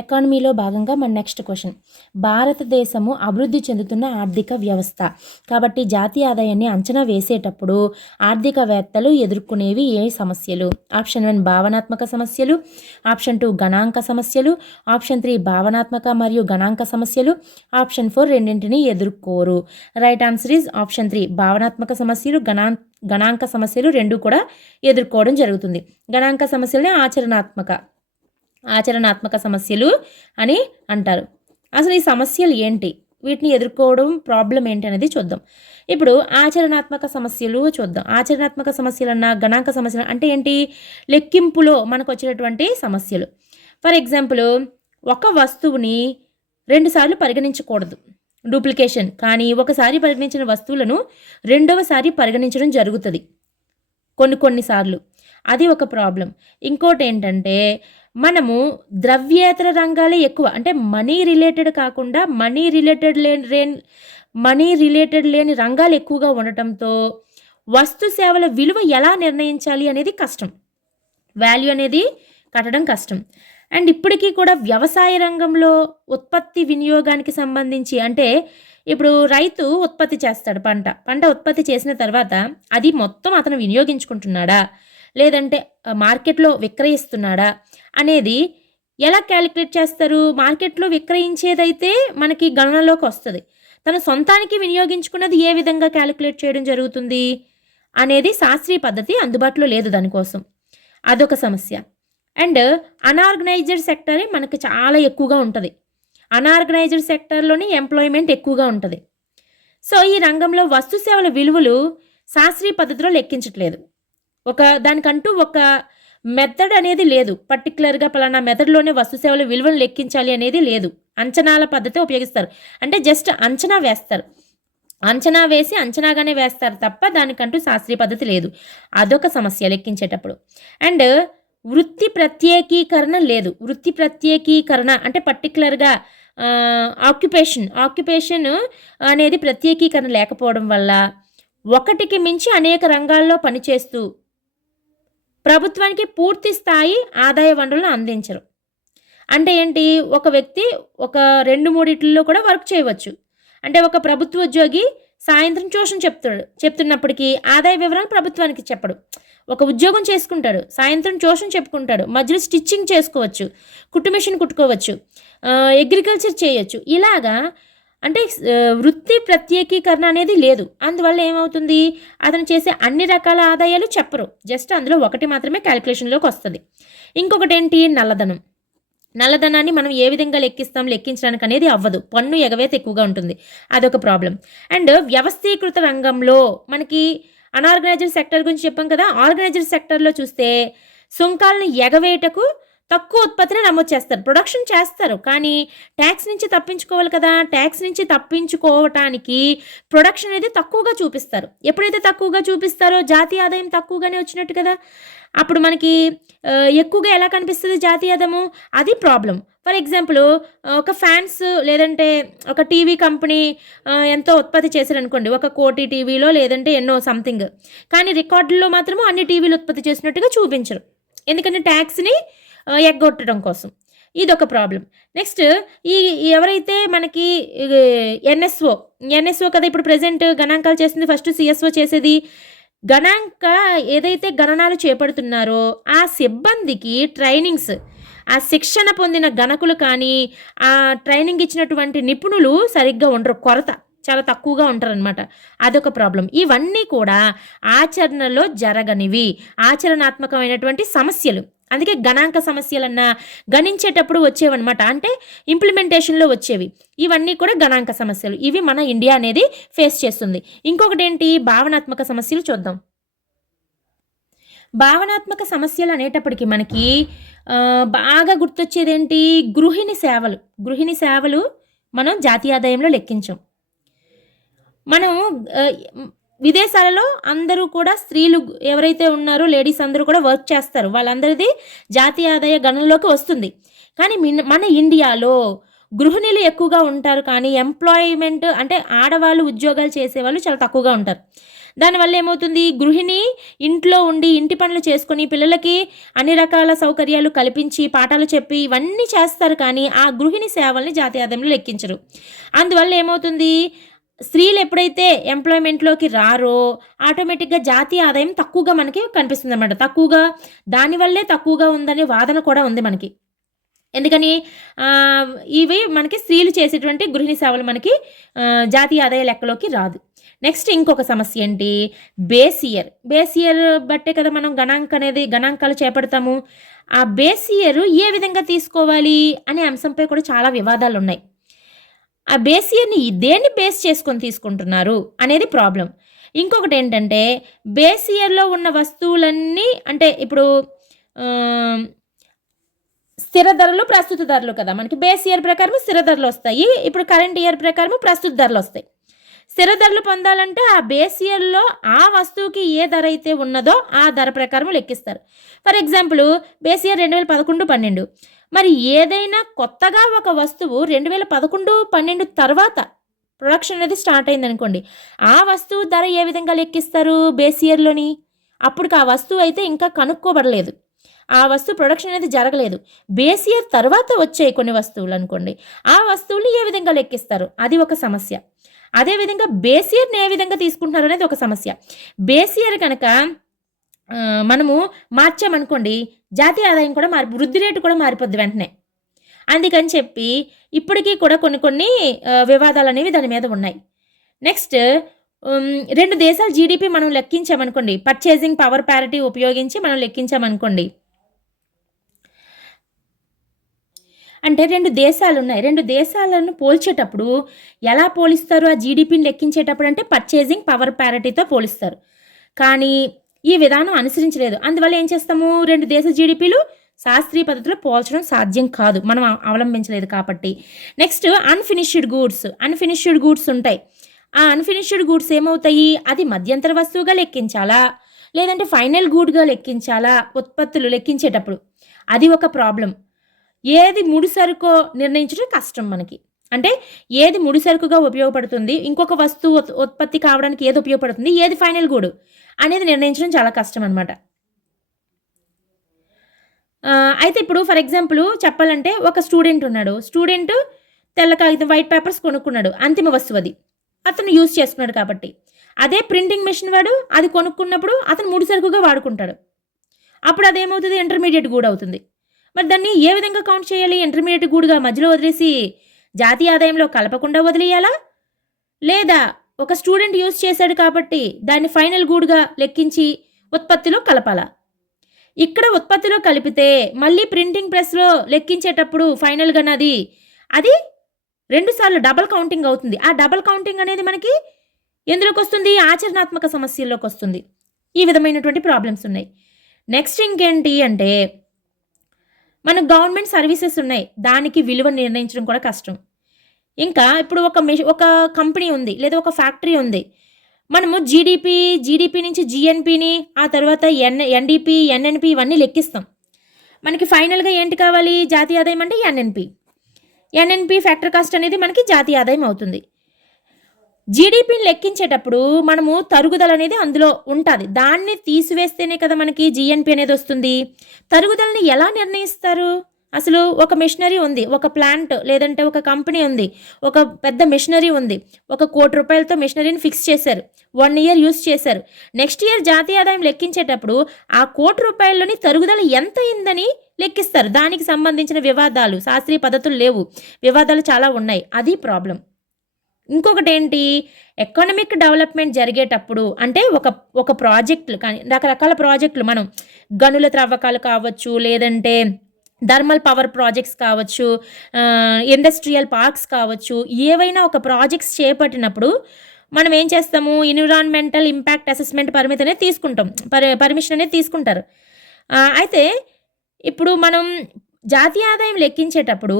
ఎకానమీలో భాగంగా మన నెక్స్ట్ క్వశ్చన్. భారతదేశము అభివృద్ధి చెందుతున్న ఆర్థిక వ్యవస్థ కాబట్టి జాతీయ ఆదాయాన్ని అంచనా వేసేటప్పుడు ఆర్థికవేత్తలు ఎదుర్కొనేవి ఏ సమస్యలు? ఆప్షన్ 1 భావనాత్మక సమస్యలు, ఆప్షన్ 2 గణాంక సమస్యలు, ఆప్షన్ 3 భావనాత్మక మరియు గణాంక సమస్యలు, ఆప్షన్ 4 రెండింటిని ఎదుర్కోరు. రైట్ ఆన్సర్ ఈజ్ ఆప్షన్ 3 భావనాత్మక సమస్యలు, గణాంక సమస్యలు రెండు కూడా ఎదుర్కోవడం జరుగుతుంది. గణాంక సమస్యలని ఆచరణాత్మక సమస్యలు అని అంటారు. అసలు ఈ సమస్యలు ఏంటి, వీటిని ఎదుర్కోవడం ప్రాబ్లం ఏంటి అనేది చూద్దాం. ఇప్పుడు ఆచరణాత్మక సమస్యలు చూద్దాం. ఆచరణాత్మక సమస్యలన్నా గణాంక సమస్యలు అంటే ఏంటి? లెక్కింపులో మనకు వచ్చినటువంటి సమస్యలు. ఫర్ ఎగ్జాంపుల్, ఒక వస్తువుని 2 సార్లు పరిగణించకూడదు, డూప్లికేషన్. కానీ ఒకసారి పరిగణించిన వస్తువులను రెండవసారి పరిగణించడం జరుగుతుంది కొన్నిసార్లు. అది ఒక ప్రాబ్లం. ఇంకోటి ఏంటంటే, మనము ద్రవ్యేతర రంగాలే ఎక్కువ, అంటే మనీ రిలేటెడ్ కాకుండా మనీ రిలేటెడ్ లేని రంగాలు ఎక్కువగా ఉండటంతో వస్తు సేవల విలువ ఎలా నిర్ణయించాలి అనేది కష్టం, వాల్యూ అనేది కట్టడం కష్టం. అండ్ ఇప్పటికీ కూడా వ్యవసాయ రంగంలో ఉత్పత్తి వినియోగానికి సంబంధించి, అంటే ఇప్పుడు రైతు ఉత్పత్తి చేస్తాడు, పంట ఉత్పత్తి చేసిన తర్వాత అది మొత్తం అతను వినియోగించుకుంటున్నాడా లేదంటే మార్కెట్లో విక్రయిస్తున్నాడా అనేది ఎలా క్యాలిక్యులేట్ చేస్తారు? మార్కెట్లో విక్రయించేదైతే మనకి గణనలోకి వస్తుంది, తన సొంతానికి వినియోగించుకున్నది ఏ విధంగా క్యాలిక్యులేట్ చేయడం జరుగుతుంది అనేది శాస్త్రీయ పద్ధతి అందుబాటులో లేదు దానికోసం. అదొక సమస్య. అండ్ అనార్గనైజ్డ్ సెక్టరే మనకి చాలా ఎక్కువగా ఉంటుంది. అనార్గనైజ్డ్ సెక్టర్లోని ఎంప్లాయ్మెంట్ ఎక్కువగా ఉంటుంది. సో ఈ రంగంలో వస్తు సేవల విలువలు శాస్త్రీయ పద్ధతిలో లెక్కించట్లేదు. దానికంటూ ఒక మెథడ్ అనేది లేదు, పర్టికులర్గా పలానా మెథడ్లోనే వస్తు సేవల విలువలు లెక్కించాలి అనేది లేదు. అంచనాల పద్ధతి ఉపయోగిస్తారు, అంటే జస్ట్ అంచనా వేస్తారు, అంచనా వేసి అంచనాగానే వేస్తారు తప్ప దానికంటూ శాస్త్రీయ పద్ధతి లేదు. అదొక సమస్య లెక్కించేటప్పుడు. అండ్ వృత్తి ప్రత్యేకీకరణ లేదు. వృత్తి ప్రత్యేకీకరణ అంటే పర్టికులర్గా ఆక్యుపేషన్ అనేది ప్రత్యేకీకరణ లేకపోవడం వల్ల ఒకటికి మించి అనేక రంగాల్లో పనిచేస్తూ ప్రభుత్వానికి పూర్తి స్థాయి ఆదాయ వనరులను అందించరు. అంటే ఏంటి? ఒక వ్యక్తి ఒక 2-3 కూడా వర్క్ చేయవచ్చు. అంటే ఒక ప్రభుత్వ ఉద్యోగి సాయంత్రం ట్యూషన్ చెప్తున్నప్పటికీ ఆదాయ వివరాలు ప్రభుత్వానికి చెప్పడు. ఒక ఉద్యోగం చేసుకుంటాడు, సాయంత్రం ట్యూషన్ చెప్పుకుంటాడు, మధ్యలో స్టిచ్చింగ్ చేసుకోవచ్చు, కుట్టు మిషన్ కుట్టుకోవచ్చు, అగ్రికల్చర్ చేయొచ్చు. ఇలాగా అంటే వృత్తి ప్రత్యేకీకరణ అనేది లేదు. అందువల్ల ఏమవుతుంది? అతను చేసే అన్ని రకాల ఆదాయాలు చెప్పరు, జస్ట్ అందులో ఒకటి మాత్రమే క్యాలిక్యులేషన్లోకి వస్తుంది. ఇంకొకటి ఏంటి? నల్లధనాన్ని మనం ఏ విధంగా లెక్కించడానికి అనేది అవ్వదు, పన్ను ఎగవేత ఎక్కువగా ఉంటుంది, అదొక ప్రాబ్లం. అండ్ వ్యవస్థీకృత రంగంలో మనకి అనార్గనైజ్డ్ సెక్టర్ గురించి చెప్పాం కదా. ఆర్గనైజ్డ్ సెక్టర్లో చూస్తే సుంకాలను ఎగవేయటకు తక్కువ ఉత్పత్తిని నమోదు చేస్తారు, ప్రొడక్షన్ చేస్తారు, కానీ ట్యాక్స్ నుంచి తప్పించుకోవాలి కదా. ట్యాక్స్ నుంచి తప్పించుకోవటానికి ప్రొడక్షన్ అనేది తక్కువగా చూపిస్తారు. ఎప్పుడైతే తక్కువగా చూపిస్తారో జాతీయ ఆదాయం తక్కువగానే వచ్చినట్టు కదా. అప్పుడు మనకి ఎక్కువగా ఎలా కనిపిస్తుంది జాతీయ ఆదాయము? అది ప్రాబ్లం. ఫర్ ఎగ్జాంపుల్, ఒక ఫ్యాన్స్ లేదంటే ఒక టీవీ కంపెనీ ఎంతో ఉత్పత్తి చేశారనుకోండి, 1 కోటి టీవీలో లేదంటే ఎన్నో సంథింగ్, కానీ రికార్డుల్లో మాత్రము అన్ని టీవీలు ఉత్పత్తి చేసినట్టుగా చూపించరు, ఎందుకంటే ట్యాక్స్ని ఎగ్గొట్టడం కోసం. ఇదొక ప్రాబ్లం. నెక్స్ట్, ఎవరైతే మనకి ఎన్ఎస్ఓ కదా ఇప్పుడు ప్రజెంట్ గణాంకాలు చేస్తుంది, ఫస్ట్ సిఎస్ఓ చేసేది. ఏదైతే గణనాలు చేపడుతున్నారో ఆ సిబ్బందికి ట్రైనింగ్స్, ఆ శిక్షణ పొందిన గణకులు కానీ ఆ ట్రైనింగ్ ఇచ్చినటువంటి నిపుణులు సరిగ్గా ఉండరు, కొరత చాలా తక్కువగా ఉంటారనమాట. అదొక ప్రాబ్లం. ఇవన్నీ కూడా ఆచరణలో జరగనివి, ఆచరణాత్మకమైనటువంటి సమస్యలు. అందుకే గణాంక సమస్యలన్నా గణించేటప్పుడు వచ్చేవన్నమాట, అంటే ఇంప్లిమెంటేషన్లో వచ్చేవి. ఇవన్నీ కూడా గణాంక సమస్యలు. ఇవి మన ఇండియా అనేది ఫేస్ చేస్తుంది. ఇంకొకటి ఏంటి? భావనాత్మక సమస్యలు చూద్దాం. భావనాత్మక సమస్యలు అనేటప్పటికీ మనకి బాగా గుర్తొచ్చేది ఏంటి? గృహిణి సేవలు మనం జాతీయ ఆదాయంలో లెక్కించాం. మనం విదేశాలలో అందరూ కూడా స్త్రీలు ఎవరైతే ఉన్నారో లేడీస్ అందరూ కూడా వర్క్ చేస్తారు, వాళ్ళందరిది జాతీయ ఆదాయ గణనలోకి వస్తుంది. కానీ మన ఇండియాలో గృహిణులు ఎక్కువగా ఉంటారు, కానీ ఎంప్లాయ్మెంట్ అంటే ఆడవాళ్ళు ఉద్యోగాలు చేసేవాళ్ళు చాలా తక్కువగా ఉంటారు. దానివల్ల ఏమవుతుంది, గృహిణి ఇంట్లో ఉండి ఇంటి పనులు చేసుకొని పిల్లలకి అన్ని రకాల సౌకర్యాలు కల్పించి పాఠాలు చెప్పి ఇవన్నీ చేస్తారు, కానీ ఆ గృహిణి సేవల్ని జాతీయ ఆదాయంలో లెక్కించరు. అందువల్ల ఏమవుతుంది, స్త్రీలు ఎప్పుడైతే ఎంప్లాయ్మెంట్లోకి రారో ఆటోమేటిక్గా జాతీయ ఆదాయం తక్కువగా మనకి కనిపిస్తుంది అనమాట. తక్కువగా, దానివల్లే తక్కువగా ఉందనే వాదన కూడా ఉంది మనకి. ఎందుకని, ఇవి మనకి స్త్రీలు చేసేటువంటి గృహిణి సేవలు మనకి జాతీయ ఆదాయ లెక్కలోకి రాదు. నెక్స్ట్ ఇంకొక సమస్య ఏంటి, బేస్ ఇయర్. బేస్ ఇయర్ బట్టే కదా మనం గణాంకాలు చేపడతాము. ఆ బేస్ ఇయర్ ఏ విధంగా తీసుకోవాలి అనే అంశంపై కూడా చాలా వివాదాలు ఉన్నాయి. ఆ బేస్ ఇయర్ని దేన్ని బేస్ చేసుకొని తీసుకుంటున్నారు అనేది ప్రాబ్లం. ఇంకొకటి ఏంటంటే, బేస్ ఇయర్లో ఉన్న వస్తువులన్నీ, అంటే ఇప్పుడు స్థిర ధరలు ప్రస్తుత ధరలు కదా, మనకి బేస్ ఇయర్ ప్రకారం స్థిర ధరలు వస్తాయి, ఇప్పుడు కరెంట్ ఇయర్ ప్రకారం ప్రస్తుత ధరలు వస్తాయి. స్థిర ధరలు పొందాలంటే ఆ బేస్ ఇయర్లో ఆ వస్తువుకి ఏ ధర అయితే ఉన్నదో ఆ ధర ప్రకారం లెక్కిస్తారు. ఫర్ ఎగ్జాంపుల్, బేస్ ఇయర్ 2011-12, మరి ఏదైనా కొత్తగా ఒక వస్తువు 2011-12 తర్వాత ప్రొడక్షన్ అనేది స్టార్ట్ అయింది అనుకోండి, ఆ వస్తువు ధర ఏ విధంగా లెక్కిస్తారు బేస్ ఇయర్లోని? అప్పటికి ఆ వస్తువు అయితే ఇంకా కనుక్కోబడలేదు, ఆ వస్తువు ప్రొడక్షన్ అనేది జరగలేదు. బేస్ ఇయర్ తర్వాత వచ్చాయి కొన్ని వస్తువులు అనుకోండి, ఆ వస్తువులు ఏ విధంగా లెక్కిస్తారు, అది ఒక సమస్య. అదేవిధంగా బేస్ ఇయర్ని ఏ విధంగా తీసుకుంటున్నారు అనేది ఒక సమస్య. బేస్ ఇయర్ కనుక మనము మార్చామనుకోండి, జాతీయ ఆదాయం కూడా వృద్ధి రేటు కూడా మారిపోద్ది వెంటనే. అందుకని చెప్పి ఇప్పటికీ కూడా కొన్ని వివాదాలు అనేవి దాని మీద ఉన్నాయి. నెక్స్ట్, 2 దేశాల జీడిపి మనం లెక్కించామనుకోండి, పర్చేసింగ్ పవర్ ప్యారిటీ ఉపయోగించి మనం లెక్కించామనుకోండి, అంటే 2 దేశాలు ఉన్నాయి, 2 దేశాలను పోల్చేటప్పుడు ఎలా పోలిస్తారు ఆ జీడిపిని లెక్కించేటప్పుడు అంటే పర్చేసింగ్ పవర్ ప్యారిటీతో పోలిస్తారు. కానీ ఈ విధానం అనుసరించలేదు. అందువల్ల ఏం చేస్తాము, 2 దేశ జీడిపిలు శాస్త్రీయ పద్ధతిలో పోల్చడం సాధ్యం కాదు, మనం అవలంబించలేదు కాబట్టి. నెక్స్ట్, అన్ఫినిష్డ్ గూడ్స్ ఉంటాయి. ఆ అన్ఫినిష్డ్ గూడ్స్ ఏమవుతాయి, అది మధ్యంతర వస్తువుగా లెక్కించాలా లేదంటే ఫైనల్ గూడ్గా లెక్కించాలా ఉత్పత్తులు లెక్కించేటప్పుడు, అది ఒక ప్రాబ్లం. ఏది ముడి సరుకో నిర్ణయించడం కష్టం మనకి. అంటే ఏది ముడి సరుకుగా ఉపయోగపడుతుంది, ఇంకొక వస్తువు ఉత్పత్తి కావడానికి ఏది ఉపయోగపడుతుంది, ఏది ఫైనల్ గూడు అనేది నిర్ణయించడం చాలా కష్టం అనమాట. అయితే ఇప్పుడు ఫర్ ఎగ్జాంపుల్ చెప్పాలంటే, ఒక స్టూడెంట్ ఉన్నాడు, స్టూడెంట్ తెల్ల కాగితం వైట్ పేపర్స్ కొనుక్కున్నాడు, అంతిమ వస్తువు అది అతను యూజ్ చేసుకున్నాడు కాబట్టి. అదే ప్రింటింగ్ మెషిన్ వాడు అది కొనుక్కున్నప్పుడు అతను ముడి సరుకుగా వాడుకుంటాడు, అప్పుడు అదేమవుతుంది, ఇంటర్మీడియట్ గూడ్ అవుతుంది. మరి దాన్ని ఏ విధంగా కౌంట్ చేయాలి, ఇంటర్మీడియట్ గూడ్గా మధ్యలో వదిలేసి జాతీయ ఆదాయంలో కలపకుండా వదిలేయాలా, లేదా ఒక స్టూడెంట్ యూజ్ చేశాడు కాబట్టి దాన్ని ఫైనల్ గూడ్గా లెక్కించి ఉత్పత్తిలో కలపాలా? ఇక్కడ ఉత్పత్తిలో కలిపితే మళ్ళీ ప్రింటింగ్ ప్రెస్లో లెక్కించేటప్పుడు ఫైనల్గా అది 2 సార్లు డబల్ కౌంటింగ్ అవుతుంది. ఆ డబల్ కౌంటింగ్ అనేది మనకి ఎందులోకి వస్తుంది, ఆచరణాత్మక సమస్యల్లోకి వస్తుంది. ఈ విధమైనటువంటి ప్రాబ్లమ్స్ ఉన్నాయి. నెక్స్ట్ ఇంకేంటి అంటే, మనకు గవర్నమెంట్ సర్వీసెస్ ఉన్నాయి, దానికి విలువ నిర్ణయించడం కూడా కష్టం. ఇంకా ఇప్పుడు ఒక కంపెనీ ఉంది లేదా ఒక ఫ్యాక్టరీ ఉంది, మనము జీడిపి నుంచి జిఎన్పిని, ఆ తర్వాత ఎన్డిపి, ఎన్ఎన్పి ఇవన్నీ లెక్కిస్తాం. మనకి ఫైనల్గా ఏంటి కావాలి, జాతీయ ఆదాయం అంటే ఎన్ఎన్పి ఫ్యాక్టర్ కాస్ట్ అనేది మనకి జాతీయ ఆదాయం అవుతుంది. జీడిపిని లెక్కించేటప్పుడు మనము తరుగుదల అనేది అందులో ఉంటుంది, దాన్ని తీసివేస్తేనే కదా మనకి జిఎన్పి అనేది వస్తుంది. తరుగుదలని ఎలా నిర్ణయిస్తారు, అసలు ఒక మిషనరీ ఉంది, ఒక ప్లాంట్ లేదంటే ఒక కంపెనీ ఉంది, ఒక పెద్ద మిషనరీ ఉంది, 1 కోటి రూపాయలతో మిషనరీని ఫిక్స్ చేశారు, 1 ఇయర్ యూస్ చేశారు. నెక్స్ట్ ఇయర్ జాతీయ ఆదాయం లెక్కించేటప్పుడు ఆ 1 కోటి రూపాయల్లోని తరుగుదల ఎంత అయిందని లెక్కిస్తారు. దానికి సంబంధించిన వివాదాలు, శాస్త్రీయ పద్ధతులు లేవు, వివాదాలు చాలా ఉన్నాయి, అది ప్రాబ్లం. ఇంకొకటి ఏంటి, ఎకనామిక్ డెవలప్మెంట్ జరిగేటప్పుడు అంటే ఒక ప్రాజెక్టులు కానీ రకరకాల ప్రాజెక్టులు, మనం గనుల త్రవ్వకాలు కావచ్చు, లేదంటే థర్మల్ పవర్ ప్రాజెక్ట్స్ కావచ్చు, ఇండస్ట్రియల్ పార్క్స్ కావచ్చు, ఏవైనా ఒక ప్రాజెక్ట్స్ చేపట్టినప్పుడు మనం ఏం చేస్తాము, ఎన్విరాన్మెంటల్ ఇంపాక్ట్ అసెస్మెంట్ పర్మిషన్ అనేది తీసుకుంటారు. అయితే ఇప్పుడు మనం జాతీయ ఆదాయం లెక్కించేటప్పుడు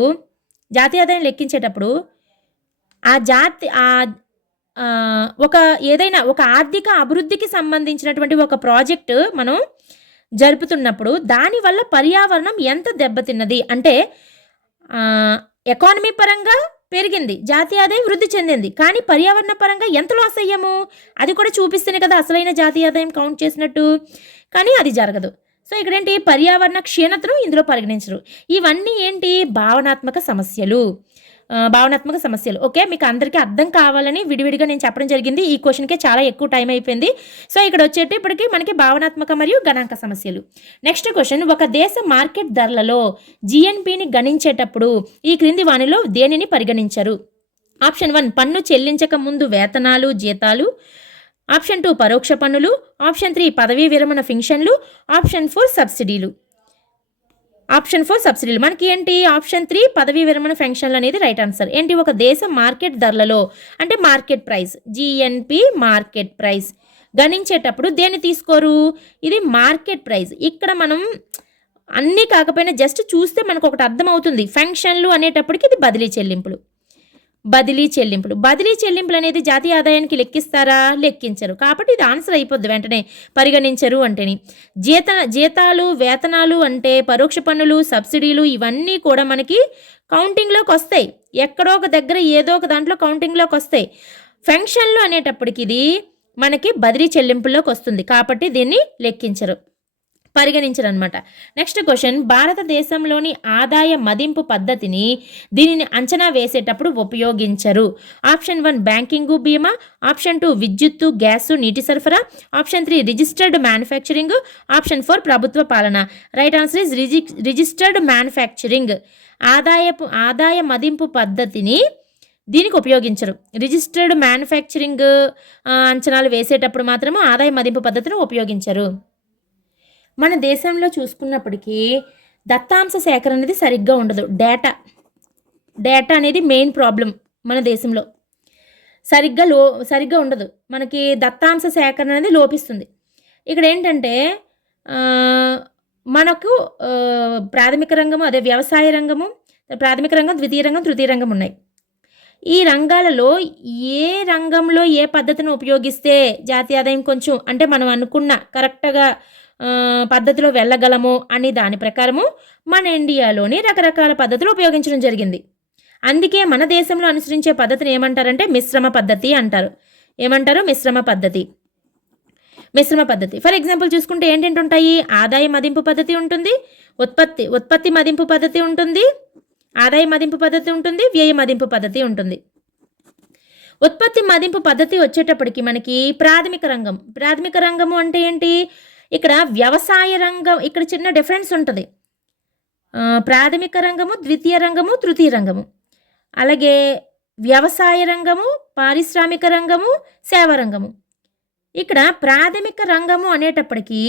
ఏదైనా ఒక ఆర్థిక అభివృద్ధికి సంబంధించినటువంటి ఒక ప్రాజెక్టు మనం జరుపుతున్నప్పుడు దానివల్ల పర్యావరణం ఎంత దెబ్బతిన్నది అంటే, ఎకానమీ పరంగా పెరిగింది, జాతీయ ఆదాయం వృద్ధి చెందింది. కానీ పర్యావరణ పరంగా ఎంత లాస్ అయ్యాము అది కూడా చూపిస్తేనే కదా అసలైన జాతీయ ఆదాయం కౌంట్ చేసినట్టు. కానీ అది జరగదు. సో ఇక్కడేంటి, పర్యావరణ క్షీణతను ఇందులో పరిగణించరు. ఇవన్నీ ఏంటి, భావనాత్మక సమస్యలు. ఓకే, మీకు అందరికీ అర్థం కావాలని విడివిడిగా నేను చెప్పడం జరిగింది. ఈ క్వశ్చన్కే చాలా ఎక్కువ టైం అయిపోయింది. సో ఇక్కడ వచ్చేటప్పటికి మనకి భావనాత్మక మరియు గణాంక సమస్యలు. నెక్స్ట్ క్వశ్చన్, ఒక దేశ మార్కెట్ ధరలలో జిఎన్పిని గణించేటప్పుడు ఈ క్రింది వానిలో దేనిని పరిగణించరు? ఆప్షన్ 1 పన్ను చెల్లించక ముందు వేతనాలు, జీతాలు. ఆప్షన్ 2 పరోక్ష పన్నులు. ఆప్షన్ 3 పదవీ విరమణ ఫింక్షన్లు. ఆప్షన్ 4 సబ్సిడీలు. మనకి ఏంటి, ఆప్షన్ 3 పదవీ విరమణ ఫెన్షన్లు అనేది రైట్ ఆన్సర్. ఏంటి, ఒక దేశ మార్కెట్ ధరలలో అంటే market price, GNP market price గణించేటప్పుడు దేన్ని తీసుకోరు? ఇది మార్కెట్ ప్రైస్. ఇక్కడ మనం అన్నీ కాకపోయినా జస్ట్ చూస్తే మనకు ఒకటి అర్థమవుతుంది. ఫెన్షన్లు అనేటప్పటికి ఇది బదిలీ చెల్లింపులు. బదిలీ చెల్లింపులు అనేది జాతీయ ఆదాయానికి లెక్కిస్తారా? లెక్కించరు. కాబట్టి ఇది ఆన్సర్ అయిపోద్ది వెంటనే, పరిగణించరు అంటేని. జీతాలు, వేతనాలు అంటే పరోక్ష పన్నులు, సబ్సిడీలు ఇవన్నీ కూడా మనకి కౌంటింగ్లోకి వస్తాయి. ఎక్కడో ఒక దగ్గర ఏదో ఒక దాంట్లో కౌంటింగ్లోకి వస్తాయి. ఫెన్షన్లు అనేటప్పటికి ఇది మనకి బదిలీ చెల్లింపుల్లోకి వస్తుంది. కాబట్టి దీన్ని పరిగణించరనమాట. నెక్స్ట్ క్వశ్చన్, భారతదేశంలోని ఆదాయ మదింపు పద్ధతిని దీనిని అంచనా వేసేటప్పుడు ఉపయోగించరు. ఆప్షన్ 1 బ్యాంకింగు, బీమా. ఆప్షన్ 2 విద్యుత్తు, గ్యాసు, నీటి సరఫరా. Option 3 registered manufacturing. ఆప్షన్ 4 ప్రభుత్వ పాలన. Right answer is registered manufacturing. ఆదాయ మదింపు పద్ధతిని దీనికి ఉపయోగించరు. రిజిస్టర్డ్ మ్యానుఫ్యాక్చరింగ్ అంచనాలు వేసేటప్పుడు మాత్రము ఆదాయ మదింపు పద్ధతిని ఉపయోగించరు. మన దేశంలో చూసుకున్నప్పటికీ దత్తాంశ సేకరణ అనేది సరిగ్గా ఉండదు. డేటా అనేది మెయిన్ ప్రాబ్లం మన దేశంలో. సరిగ్గా ఉండదు. మనకి దత్తాంశ సేకరణ అనేది లోపిస్తుంది. ఇక్కడ ఏంటంటే మనకు ప్రాథమిక రంగము, అదే వ్యవసాయ రంగము, ప్రాథమిక రంగం, ద్వితీయ రంగం, తృతీయ రంగం ఉన్నాయి. ఈ రంగాలలో ఏ రంగంలో ఏ పద్ధతిని ఉపయోగిస్తే జాతీయ ఆదాయం కొంచెం అంటే మనం అనుకున్న కరెక్ట్గా పద్ధతిలో వెళ్ళగలము అని దాని ప్రకారము మన ఇండియాలోని రకరకాల పద్ధతులు ఉపయోగించడం జరిగింది. అందుకే మన దేశంలో అనుసరించే పద్ధతిని ఏమంటారంటే మిశ్రమ పద్ధతి అంటారు. మిశ్రమ పద్ధతి. ఫర్ ఎగ్జాంపుల్ చూసుకుంటే ఏంటంటే ఉంటాయి, ఆదాయ మదింపు పద్ధతి ఉంటుంది, ఉత్పత్తి మదింపు పద్ధతి ఉంటుంది, ఆదాయ మదింపు పద్ధతి ఉంటుంది, వ్యయ మదింపు పద్ధతి ఉంటుంది. ఉత్పత్తి మదింపు పద్ధతి వచ్చేటప్పటికి మనకి ప్రాథమిక రంగము అంటే ఏంటి, ఇక్కడ వ్యవసాయ రంగం, ఇక్కడ చిన్న డిఫరెన్స్ ఉంటుంది. ప్రాథమిక రంగము, ద్వితీయ రంగము, తృతీయ రంగము. అలాగే వ్యవసాయ రంగము, పారిశ్రామిక రంగము, సేవా రంగము. ఇక్కడ ప్రాథమిక రంగము అనేటప్పటికీ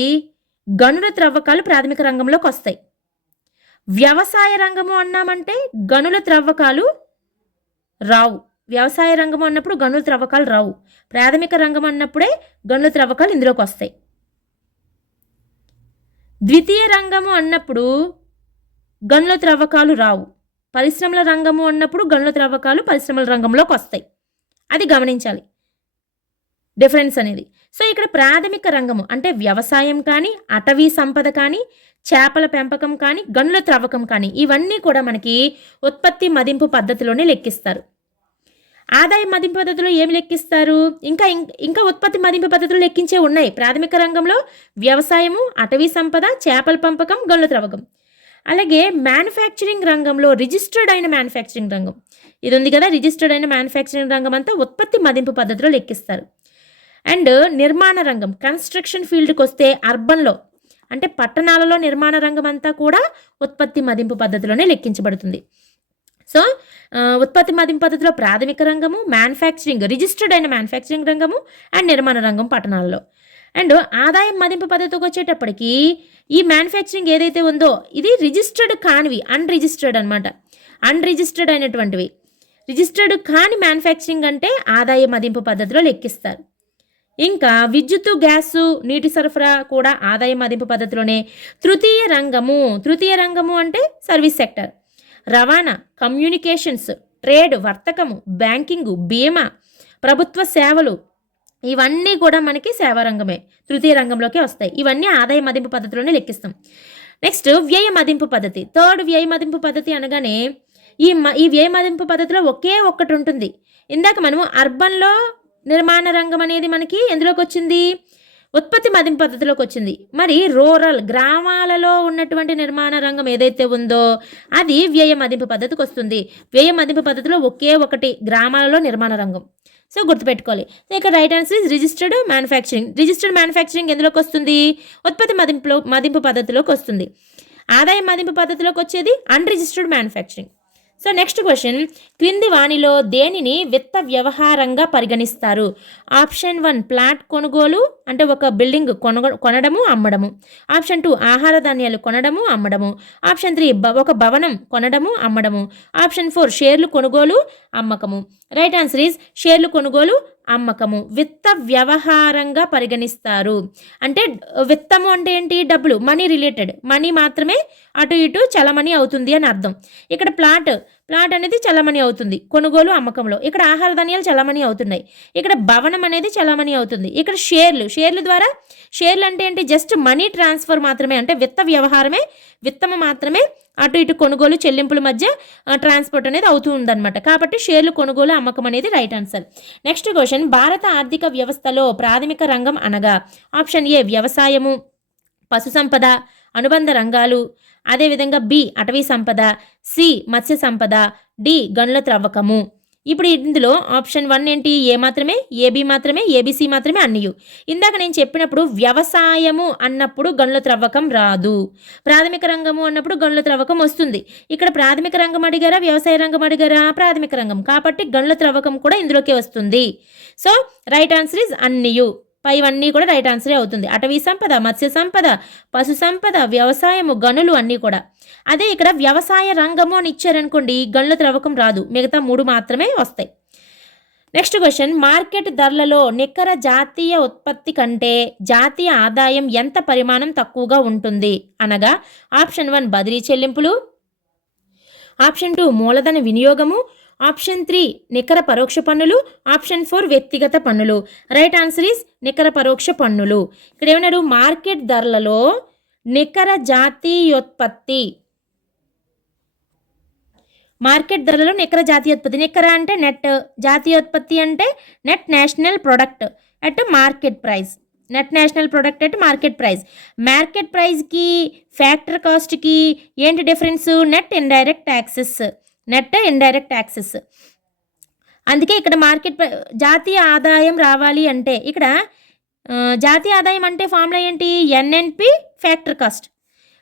గనుల త్రవ్వకాలు ప్రాథమిక రంగంలోకి వస్తాయి. వ్యవసాయ రంగము అన్నామంటే గనుల త్రవ్వకాలు రావు. వ్యవసాయ రంగము అన్నప్పుడు గనుల త్రవ్వకాలు రావు. ప్రాథమిక రంగం అన్నప్పుడే గనుల త్రవ్వకాలు ఇందులోకి వస్తాయి. ద్వితీయ రంగము అన్నప్పుడు గనుల త్రవ్వకాలు రావు. పరిశ్రమల రంగము అన్నప్పుడు గనుల త్రవ్వకాలు పరిశ్రమల రంగంలోకి వస్తాయి. అది గమనించాలి డిఫరెన్స్ అనేది. సో ఇక్కడ ప్రాథమిక రంగము అంటే వ్యవసాయం కానీ, అటవీ సంపద కానీ, చేపల పెంపకం కానీ, గనుల త్రవ్వకం కానీ ఇవన్నీ కూడా మనకి ఉత్పత్తి మదింపు పద్ధతిలోనే లెక్కిస్తారు. ఆదాయ మదింపు పద్ధతిలో ఏమి లెక్కిస్తారు, ఇంకా ఉత్పత్తి మదింపు పద్ధతులు లెక్కించే ఉన్నాయి. ప్రాథమిక రంగంలో వ్యవసాయము, అటవీ సంపద, చేపల పెంపకం, గనుల త్రవ్వకం. అలాగే మ్యానుఫ్యాక్చరింగ్ రంగంలో రిజిస్టర్డ్ అయిన మ్యానుఫ్యాక్చరింగ్ రంగం ఇది ఉంది కదా, రిజిస్టర్డ్ అయిన మ్యానుఫ్యాక్చరింగ్ రంగం అంతా ఉత్పత్తి మదింపు పద్ధతిలో లెక్కిస్తారు. అండ్ నిర్మాణ రంగం, కన్స్ట్రక్షన్ ఫీల్డ్కి వస్తే అర్బన్లో అంటే పట్టణాలలో నిర్మాణ రంగం అంతా కూడా ఉత్పత్తి మదింపు పద్ధతిలోనే లెక్కించబడుతుంది. సో ఉత్పత్తి మదింపు పద్ధతిలో ప్రాథమిక రంగము, మ్యానుఫ్యాక్చరింగ్, రిజిస్టర్డ్ అయిన మ్యానుఫ్యాక్చరింగ్ రంగము అండ్ నిర్మాణ రంగం పట్టణాలలో. అండ్ ఆదాయం మదింపు పద్ధతికి వచ్చేటప్పటికి ఈ మ్యానుఫ్యాక్చరింగ్ ఏదైతే ఉందో ఇది రిజిస్టర్డ్ కానివి, అన్రిజిస్టర్డ్ అనమాట. అన్రిజిస్టర్డ్ అయినటువంటివి, రిజిస్టర్డ్ కాని మ్యానుఫ్యాక్చరింగ్ అంటే ఆదాయ మదింపు పద్ధతిలో లెక్కిస్తారు. ఇంకా విద్యుత్తు, గ్యాసు, నీటి సరఫరా కూడా ఆదాయ మదింపు పద్ధతిలోనే. తృతీయ రంగము అంటే సర్వీస్ సెక్టర్, రవాణా, కమ్యూనికేషన్స్, ట్రేడ్, వర్తకము, బ్యాంకింగు, బీమా, ప్రభుత్వ సేవలు ఇవన్నీ కూడా మనకి సేవా రంగమే, తృతీయ రంగంలోకి వస్తాయి. ఇవన్నీ ఆదాయ మదింపు పద్ధతిలోనే లెక్కిస్తాం. నెక్స్ట్ వ్యయ మదింపు పద్ధతి. థర్డ్ వ్యయ మదింపు పద్ధతి అనగానే ఈ వ్యయ మదింపు పద్ధతిలో ఒకే ఒక్కటి ఉంటుంది. ఇందాక మనము అర్బన్లో నిర్మాణ రంగం అనేది మనకి ఎందులోకి వచ్చింది, ఉత్పత్తి మదింపు పద్ధతిలోకి వచ్చింది. మరి రూరల్ గ్రామాలలో ఉన్నటువంటి నిర్మాణ రంగం ఏదైతే ఉందో అది వ్యయ మదింపు పద్ధతికి వస్తుంది. వ్యయ మదింపు పద్ధతిలో ఒకే ఒకటి గ్రామాలలో నిర్మాణ రంగం. సో గుర్తుపెట్టుకోవాలి. సో ఇక్కడ right answer is registered manufacturing. Registered manufacturing ఎందులోకి వస్తుంది, ఉత్పత్తి మదింపు పద్ధతిలోకి వస్తుంది. ఆదాయ మదింపు పద్ధతిలోకి వచ్చేది unregistered manufacturing. So next question, క్రింది వాణిలో దేనిని విత్త వ్యవహారంగా పరిగణిస్తారు? ఆప్షన్ 1 ప్లాట్ కొనుగోలు, అంటే ఒక బిల్డింగ్ కొనడము అమ్మడము. ఆప్షన్ 2 ఆహార ధాన్యాలు కొనడము అమ్మడము. ఆప్షన్ 3 ఒక భవనం కొనడము అమ్మడము. ఆప్షన్ 4 షేర్లు కొనుగోలు అమ్మకము. రైట్ ఆన్సర్ ఈజ్ షేర్లు కొనుగోలు అమ్మకము విత్త వ్యవహారంగా పరిగణిస్తారు. అంటే విత్తము అంటే ఏంటి, డబ్బులు, మనీ రిలేటెడ్, మనీ మాత్రమే అటు ఇటు చలమణి అవుతుంది అని అర్థం. ఇక్కడ ప్లాట్ అనేది చలమణి అవుతుంది కొనుగోలు అమ్మకంలో. ఇక్కడ ఆహార ధాన్యాలు చలమణి అవుతున్నాయి. ఇక్కడ భవనం అనేది చలమణి అవుతుంది. ఇక్కడ షేర్లు ద్వారా, షేర్లు అంటే ఏంటి, జస్ట్ మనీ ట్రాన్స్ఫర్ మాత్రమే, అంటే విత్త వ్యవహారమే, విత్తము మాత్రమే అటు ఇటు కొనుగోలు చెల్లింపుల మధ్య ట్రాన్స్పోర్ట్ అనేది అవుతూ ఉందన్నమాట. కాబట్టి షేర్లు కొనుగోలు అమ్మకం అనేది రైట్ ఆన్సర్. నెక్స్ట్ క్వశ్చన్, భారత ఆర్థిక వ్యవస్థలో ప్రాథమిక రంగం అనగా? ఆప్షన్ ఏ వ్యవసాయము, పశు సంపద, అనుబంధ రంగాలు, అదేవిధంగా బి అటవీ సంపద, సి మత్స్య సంపద, డి గనుల త్రవ్వకము. ఇప్పుడు ఇందులో ఆప్షన్ 1 ఏంటి, ఏ మాత్రమే, ఏబి మాత్రమే, ఏబిసి మాత్రమే అన్నయు. ఇందాక నేను చెప్పినప్పుడు వ్యవసాయము అన్నప్పుడు గనుల త్రవ్వకం రాదు, ప్రాథమిక రంగము అన్నప్పుడు గనుల త్రవ్వకం వస్తుంది. ఇక్కడ ప్రాథమిక రంగం అడిగారా, వ్యవసాయ రంగం అడిగారా, ప్రాథమిక రంగం, కాబట్టి గనుల త్రవ్వకం కూడా ఇందులోకే వస్తుంది. సో రైట్ ఆన్సర్ ఇస్ అన్నయు. పైవన్నీ కూడా రైట్ ఆన్సరే అవుతుంది. అటవీ సంపద, మత్స్య సంపద, పశు సంపద, వ్యవసాయము, గనులు అన్నీ కూడా. అదే ఇక్కడ వ్యవసాయ రంగము అని ఇచ్చారనుకోండి, గనుల త్రవ్వకం రాదు, మిగతా 3 మాత్రమే వస్తాయి. నెక్స్ట్ క్వశ్చన్, మార్కెట్ ధరలలో నికర జాతీయ ఉత్పత్తి కంటే జాతీయ ఆదాయం ఎంత పరిమాణం తక్కువగా ఉంటుంది అనగా? ఆప్షన్ 1 బదిలీ చెల్లింపులు, ఆప్షన్ 2 మూలధన వినియోగము, ఆప్షన్ 3 నికర పరోక్ష పన్నులు, ఆప్షన్ 4 వ్యక్తిగత పన్నులు. రైట్ ఆన్సర్ ఈస్ నికర పరోక్ష పన్నులు. ఇక్కడ ఏమన్నారు, మార్కెట్ ధరలలో నికర జాతీయోత్పత్తి, మార్కెట్ ధరలలో నికర జాతీయోత్పత్తి, నికర అంటే నెట్, జాతీయోత్పత్తి అంటే net national product at market price, net national product at market price. Market ప్రైస్కి ఫ్యాక్టర్ కాస్ట్కి ఏంటి డిఫరెన్స్, నెట్ ఇండైరెక్ట్ ట్యాక్సెస్. అందుకే ఇక్కడ జాతీయ ఆదాయం రావాలి అంటే ఇక్కడ జాతీయ ఆదాయం అంటే ఫార్ములా ఏంటి, ఎన్ఎన్పి ఫ్యాక్టర్ కాస్ట్.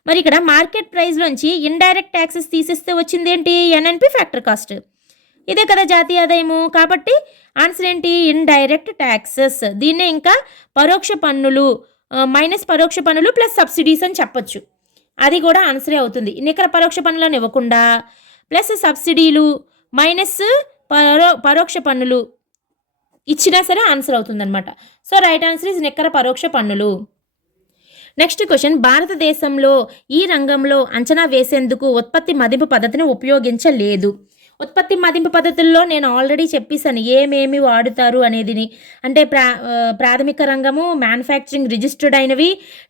మరి ఇక్కడ మార్కెట్ ప్రైస్లోంచి ఇండైరెక్ట్ ట్యాక్సెస్ తీసేస్తే వచ్చింది ఏంటి, ఎన్ఎన్పి ఫ్యాక్టర్ కాస్ట్. ఇదే కదా జాతీయ ఆదాయము. కాబట్టి ఆన్సర్ ఏంటి, ఇండైరెక్ట్ ట్యాక్సెస్. దీన్నే ఇంకా పరోక్ష పన్నులు మైనస్ పరోక్ష పన్నులు ప్లస్ సబ్సిడీస్ అని చెప్పొచ్చు. అది కూడా ఆన్సరే అవుతుంది. నికర పరోక్ష పన్నులను ఇవ్వకుండా ప్లస్ సబ్సిడీలు మైనస్ పరోక్ష పన్నులు ఇచ్చినా సరే ఆన్సర్ అవుతుందన్నమాట. సో రైట్ ఆన్సర్ ఇస్ నికర పరోక్ష పన్నులు. నెక్స్ట్ క్వశ్చన్, భారతదేశంలో ఈ రంగంలో అంచనా వేసేందుకు ఉత్పత్తి మదింపు పద్ధతిని ఉపయోగించలేదు. ఉత్పత్తి మదింపు పద్ధతుల్లో నేను ఆల్రెడీ చెప్పేసాను ఏమేమి వాడుతారు అనేదిని. అంటే ప్రాథమిక రంగము, మ్యానుఫ్యాక్చరింగ్ రిజిస్టర్డ్ అయినవి,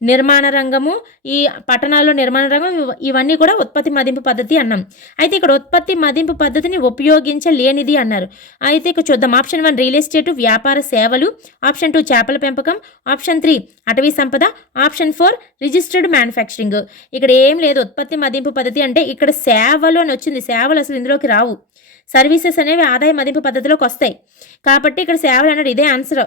నిర్మాణ రంగము, ఈ పట్టణాల్లో నిర్మాణ రంగం, ఇవన్నీ కూడా ఉత్పత్తి మదింపు పద్ధతి అన్నాం. అయితే ఇక్కడ ఉత్పత్తి మదింపు పద్ధతిని ఉపయోగించలేనిది అన్నారు. అయితే ఇక్కడ చూద్దాం. ఆప్షన్ 1 రియల్ ఎస్టేట్ వ్యాపార సేవలు, ఆప్షన్ 2 చేపల పెంపకం, ఆప్షన్ 3 అటవీ సంపద, ఆప్షన్ 4 రిజిస్టర్డ్ మ్యానుఫ్యాక్చరింగ్. ఇక్కడ ఏం లేదు ఉత్పత్తి మదింపు పద్ధతి అంటే, ఇక్కడ సేవలు అని వచ్చింది. సేవలు అసలు ఇందులోకి రావు, సర్వీసెస్ అనేవి ఆదాయ మదింపు పద్ధతిలోకి వస్తాయి. కాబట్టి ఇక్కడ సేవలు అనేది ఇదే ఆన్సర్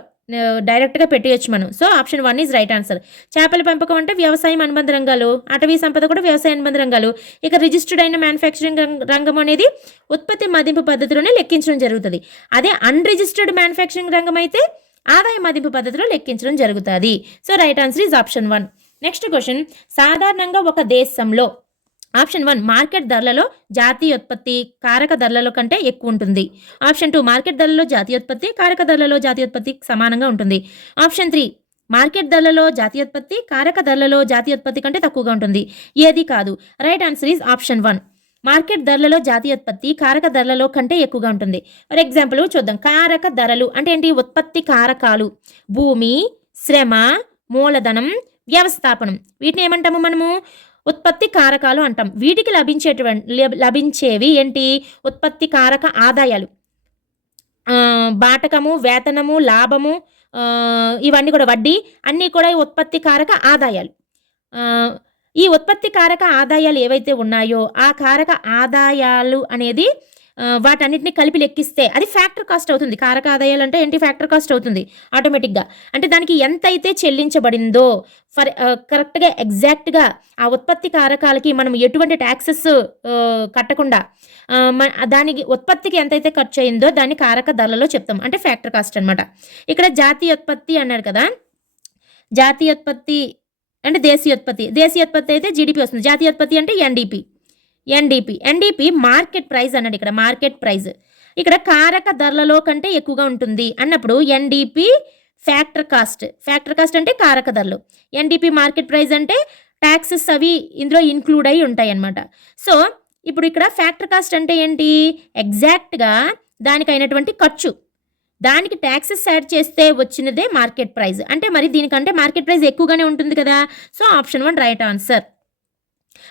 డైరెక్ట్గా పెట్టేయచ్చు మనం. So option 1 is right answer. చేపల పెంపకం అంటే వ్యవసాయం అనుబంధ రంగాలు, అటవీ సంపద కూడా వ్యవసాయ అనుబంధ రంగాలు. ఇక రిజిస్టర్డ్ అయిన మ్యానుఫ్యాక్చరింగ్ రంగం అనేది ఉత్పత్తి మదింపు పద్ధతిలోనే లెక్కించడం జరుగుతుంది. అదే అన్రిజిస్టర్డ్ మ్యానుఫ్యాక్చరింగ్ రంగం అయితే ఆదాయ మదింపు పద్ధతిలో లెక్కించడం జరుగుతుంది. So right answer is option 1. Next question, సాధారణంగా ఒక దేశంలో ఆప్షన్ 1 మార్కెట్ ధరలలో జాతీయోత్పత్తి కారక ధరలలో కంటే ఎక్కువ ఉంటుంది. ఆప్షన్ 2 మార్కెట్ ధరలలో జాతీయోత్పత్తి కారక ధరలలో జాతీయోత్పత్తి సమానంగా ఉంటుంది. ఆప్షన్ 3 మార్కెట్ ధరలలో జాతీయోత్పత్తి కారక ధరలలో జాతీయోత్పత్తి కంటే తక్కువగా ఉంటుంది. ఏది కాదు. Right answer is option 1. Market ధరలలో జాతీయోత్పత్తి కారక ధరలలో కంటే ఎక్కువగా ఉంటుంది. ఫర్ ఎగ్జాంపుల్ చూద్దాం. కారక ధరలు అంటే ఏంటి, ఉత్పత్తి కారకాలు, భూమి, శ్రమ, మూలధనం, వ్యవస్థాపనం, వీటిని ఏమంటాము మనము, ఉత్పత్తి కారకాలు అంటాం. వీటికి లభించేవి ఏంటి? ఉత్పత్తి కారక ఆదాయాలు. బాటకము, వేతనము, లాభము, ఇవన్నీ కూడా వడ్డీ అన్నీ కూడా ఈ ఉత్పత్తి కారక ఆదాయాలు. ఈ ఉత్పత్తి కారక ఆదాయాలు ఏవైతే ఉన్నాయో ఆ కారక ఆదాయాలు అనేది వాటన్నిటిని కలిపి లెక్కిస్తే అది ఫ్యాక్టర్ కాస్ట్ అవుతుంది. కారక ఆదాయాలు అంటే ఏంటి? ఫ్యాక్టర్ కాస్ట్ అవుతుంది ఆటోమేటిక్గా. అంటే దానికి ఎంతైతే చెల్లించబడిందో కరెక్ట్గా ఎగ్జాక్ట్గా ఆ ఉత్పత్తి కారకాలకి మనం ఎటువంటి ట్యాక్సెస్ కట్టకుండా దానికి ఉత్పత్తికి ఎంతైతే ఖర్చు అయిందో దాన్ని కారక ధరలలో చెప్తాం, అంటే ఫ్యాక్టర్ కాస్ట్ అనమాట. ఇక్కడ జాతీయోత్పత్తి అన్నాడు కదా, జాతీయోత్పత్తి అంటే దేశీయోత్పత్తి అయితే జీడిపి వస్తుంది. జాతీయోత్పత్తి అంటే ఎన్డీపీ మార్కెట్ ప్రైస్ అన్నాడు. ఇక్కడ మార్కెట్ ప్రైస్ ఇక్కడ కారక ధరలలో కంటే ఎక్కువగా ఉంటుంది అన్నప్పుడు ఎన్డీపీ ఫ్యాక్టర్ కాస్ట్ అంటే కారక ధరలు. ఎన్డీపీ మార్కెట్ ప్రైస్ అంటే ట్యాక్సెస్ అవి ఇందులో ఇన్క్లూడ్ అయి ఉంటాయి అన్నమాట. సో ఇప్పుడు ఇక్కడ ఫ్యాక్టర్ కాస్ట్ అంటే ఏంటి? ఎగ్జాక్ట్గా దానికి అయినటువంటి ఖర్చు, దానికి ట్యాక్సెస్ యాడ్ చేస్తే వచ్చినదే మార్కెట్ ప్రైస్. అంటే మరి దీనికంటే మార్కెట్ ప్రైస్ ఎక్కువగానే ఉంటుంది కదా. So option 1 right answer.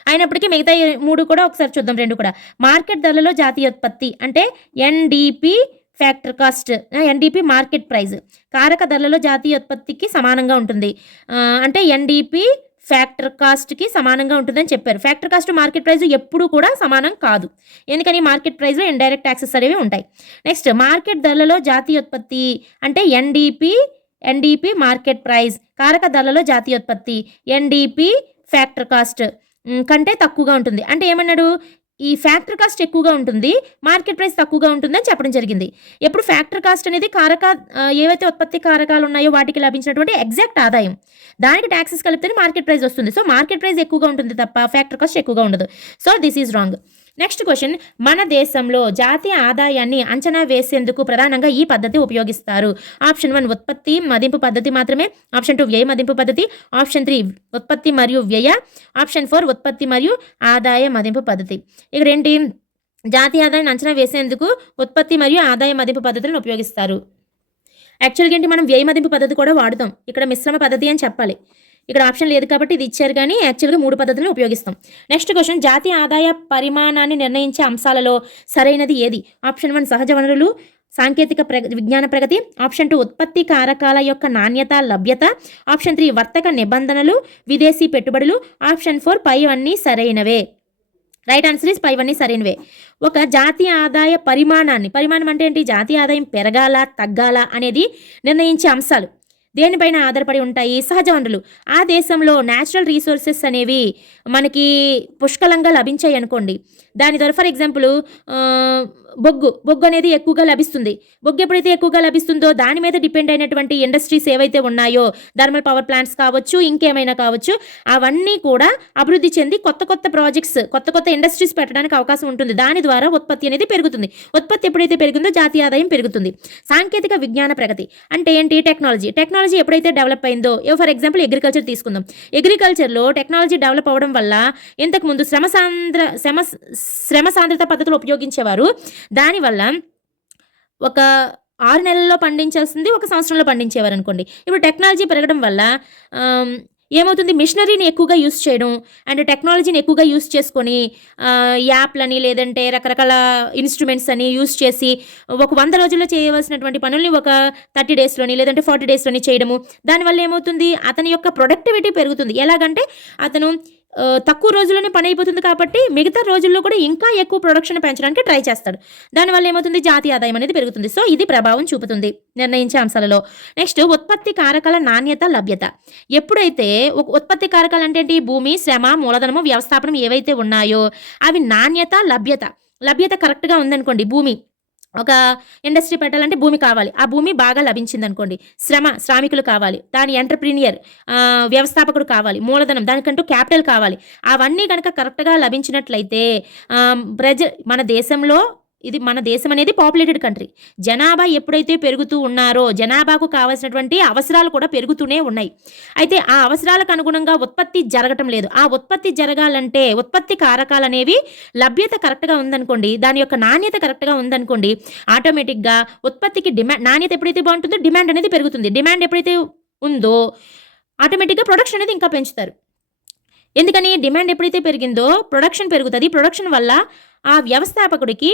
అయినప్పటికీ మిగతా 3 కూడా ఒకసారి చూద్దాం. 2 కూడా మార్కెట్ ధరలలో జాతీయోత్పత్తి అంటే NDP factor cost, NDP market price కారక ధరలలో జాతీయోత్పత్తికి సమానంగా ఉంటుంది. అంటే ఎన్డీపీ ఫ్యాక్టర్ కాస్ట్కి సమానంగా ఉంటుందని చెప్పారు. ఫ్యాక్టర్ కాస్ట్ మార్కెట్ ప్రైస్ ఎప్పుడు కూడా సమానం కాదు, ఎందుకని మార్కెట్ ప్రైస్లో ఇండైరెక్ట్ ట్యాక్సెస్ అనేవి ఉంటాయి. నెక్స్ట్ మార్కెట్ ధరలలో జాతీయోత్పత్తి అంటే ఎన్డీపీ మార్కెట్ ప్రైస్ కారక ధరలలో జాతీయోత్పత్తి ఎన్డీపీ ఫ్యాక్టర్ కాస్ట్ కంటే తక్కువగా ఉంటుంది. అంటే ఏమన్నాడు? ఈ ఫ్యాక్టర్ కాస్ట్ ఎక్కువగా ఉంటుంది, మార్కెట్ ప్రైస్ తక్కువగా ఉంటుందని చెప్పడం జరిగింది. ఎప్పుడు ఫ్యాక్టర్ కాస్ట్ అనేది ఏవైతే ఉత్పత్తి కారకాలు ఉన్నాయో వాటికి లభించినటువంటి ఎగ్జాక్ట్ ఆదాయం, దానికి ట్యాక్సెస్ కలిపితేనే మార్కెట్ ప్రైస్ వస్తుంది. సో మార్కెట్ ప్రైస్ ఎక్కువగా ఉంటుంది తప్ప ఫ్యాక్టర్ కాస్ట్ ఎక్కువగా ఉండదు. So this is wrong. Next question, మన దేశంలో జాతీయ ఆదాయాన్ని అంచనా వేసేందుకు ప్రధానంగా ఈ పద్ధతి ఉపయోగిస్తారు. ఆప్షన్ 1 ఉత్పత్తి మదింపు పద్ధతి మాత్రమే, ఆప్షన్ 2 వ్యయ మదింపు పద్ధతి, ఆప్షన్ 3 ఉత్పత్తి మరియు వ్యయ, ఆప్షన్ 4 ఉత్పత్తి మరియు ఆదాయ మదింపు పద్ధతి. ఇక్కడ ఏంటి? జాతీయ ఆదాయాన్ని అంచనా వేసేందుకు ఉత్పత్తి మరియు ఆదాయ మదింపు పద్ధతులను ఉపయోగిస్తారు. యాక్చువల్గా ఏంటి, మనం వ్యయ మదింపు పద్ధతి కూడా వాడుతాం, ఇక్కడ మిశ్రమ పద్ధతి అని చెప్పాలి. ఇక్కడ ఆప్షన్ లేదు కాబట్టి ఇది ఇచ్చారు, కానీ యాక్చువల్గా 3 పద్ధతులను ఉపయోగిస్తాం. నెక్స్ట్ క్వశ్చన్, జాతీయ ఆదాయ పరిమాణాన్ని నిర్ణయించే అంశాలలో సరైనది ఏది? ఆప్షన్ 1 సహజ వనరులు, సాంకేతిక విజ్ఞాన ప్రగతి, ఆప్షన్ 2 ఉత్పత్తి కారకాల యొక్క నాణ్యత లభ్యత, ఆప్షన్ 3 వర్తక నిబంధనలు, విదేశీ పెట్టుబడులు, ఆప్షన్ 4 పైవన్నీ సరైనవే. రైట్ ఆన్సర్ ఇస్ పైవన్నీ సరైనవే. ఒక జాతీయ ఆదాయ పరిమాణం అంటే ఏంటి? జాతీయ ఆదాయం పెరగాల తగ్గాల అనేది నిర్ణయించే అంశాలు దేనిపైన ఆధారపడి ఉంటాయి? సహజ వనరులు. ఆ దేశంలో న్యాచురల్ రీసోర్సెస్ అనేవి మనకి పుష్కలంగా లభించాయి అనుకోండి, దాని ద్వారా ఫర్ ఎగ్జాంపుల్ బొగ్గు అనేది ఎక్కువగా లభిస్తుంది. బొగ్గు ఎప్పుడైతే ఎక్కువగా లభిస్తుందో దాని మీద డిపెండ్ అయినటువంటి ఇండస్ట్రీస్ ఏవైతే ఉన్నాయో, థర్మల్ పవర్ ప్లాంట్స్ కావచ్చు, ఇంకేమైనా కావచ్చు, అవన్నీ కూడా అభివృద్ధి చెంది కొత్త ప్రాజెక్ట్స్, కొత్త ఇండస్ట్రీస్ పెట్టడానికి అవకాశం ఉంటుంది. దాని ద్వారా ఉత్పత్తి అనేది పెరుగుతుంది. ఉత్పత్తి ఎప్పుడైతే పెరుగుతుందో జాతీయ ఆదాయం పెరుగుతుంది. సాంకేతిక విజ్ఞాన ప్రగతి అంటే ఏంటి? టెక్నాలజీ ఎప్పుడైతే డెవలప్ అయిందో, ఫర్ ఎగ్జాంపుల్ అగ్రికల్చర్ తీసుకుందాం. అగ్రికల్చర్లో టెక్నాలజీ డెవలప్ అవ్వడం వల్ల ఇంతకుముందు శ్రమ సాంద్రత పద్ధతులు ఉపయోగించేవారు. దానివల్ల ఒక 6 నెలల్లో పండించాల్సింది 1 సంవత్సరంలో పండించేవారు అనుకోండి. ఇప్పుడు టెక్నాలజీ పెరగడం వల్ల ఏమవుతుంది? మిషనరీని ఎక్కువగా యూస్ చేయడం అండ్ టెక్నాలజీని ఎక్కువగా యూస్ చేసుకొని యాప్లని లేదంటే రకరకాల ఇన్స్ట్రుమెంట్స్ అని యూస్ చేసి ఒక 100 రోజుల్లో చేయవలసినటువంటి పనుల్ని ఒక 30 డేస్లోని లేదంటే 40 డేస్లోని చేయడము. దానివల్ల ఏమవుతుంది? అతని యొక్క ప్రొడక్టివిటీ పెరుగుతుంది. ఎలాగంటే అతను తక్కువ రోజుల్లోనే పని అయిపోతుంది కాబట్టి మిగతా రోజుల్లో కూడా ఇంకా ఎక్కువ ప్రొడక్షన్ పెంచడానికి ట్రై చేస్తాడు. దానివల్ల ఏమవుతుంది? జాతీయ ఆదాయం అనేది పెరుగుతుంది. సో ఇది ప్రభావం చూపుతుంది నిర్ణయించే అంశాలలో. నెక్స్ట్ ఉత్పత్తి కారకాల నాణ్యత లభ్యత. ఎప్పుడైతే ఉత్పత్తి కారకాలు అంటే ఏంటి? భూమి, శ్రమ, మూలధనము, వ్యవస్థాపనం ఏవైతే ఉన్నాయో అవి నాణ్యత లభ్యత కరెక్ట్గా ఉందనుకోండి. భూమి, ఒక ఇండస్ట్రీ పెట్టాలంటే భూమి కావాలి, ఆ భూమి బాగా లభించింది అనుకోండి. శ్రామికులు కావాలి, దాని ఎంటర్ప్రీనియర్ వ్యవస్థాపకుడు కావాలి, మూలధనం దానికంటూ క్యాపిటల్ కావాలి. అవన్నీ కనుక కరెక్ట్గా లభించినట్లయితే మన దేశంలో మన దేశం అనేది పాపులేటెడ్ కంట్రీ. జనాభా ఎప్పుడైతే పెరుగుతూ ఉన్నారో జనాభాకు కావాల్సినటువంటి అవసరాలు కూడా పెరుగుతూనే ఉన్నాయి. అయితే ఆ అవసరాలకు అనుగుణంగా ఉత్పత్తి జరగటం లేదు. ఆ ఉత్పత్తి జరగాలంటే ఉత్పత్తి కారకాలు అనేవి లభ్యత కరెక్ట్గా ఉందనుకోండి, దాని యొక్క నాణ్యత కరెక్ట్గా ఉందనుకోండి, ఆటోమేటిక్గా ఉత్పత్తికి నాణ్యత ఎప్పుడైతే బాగుంటుందో డిమాండ్ అనేది పెరుగుతుంది. డిమాండ్ ఎప్పుడైతే ఉందో ఆటోమేటిక్గా ప్రొడక్షన్ అనేది ఇంకా పెంచుతారు. ఎందుకని డిమాండ్ ఎప్పుడైతే పెరిగిందో ప్రొడక్షన్ పెరుగుతుంది. ప్రొడక్షన్ వల్ల ఆ వ్యవస్థాపకుడికి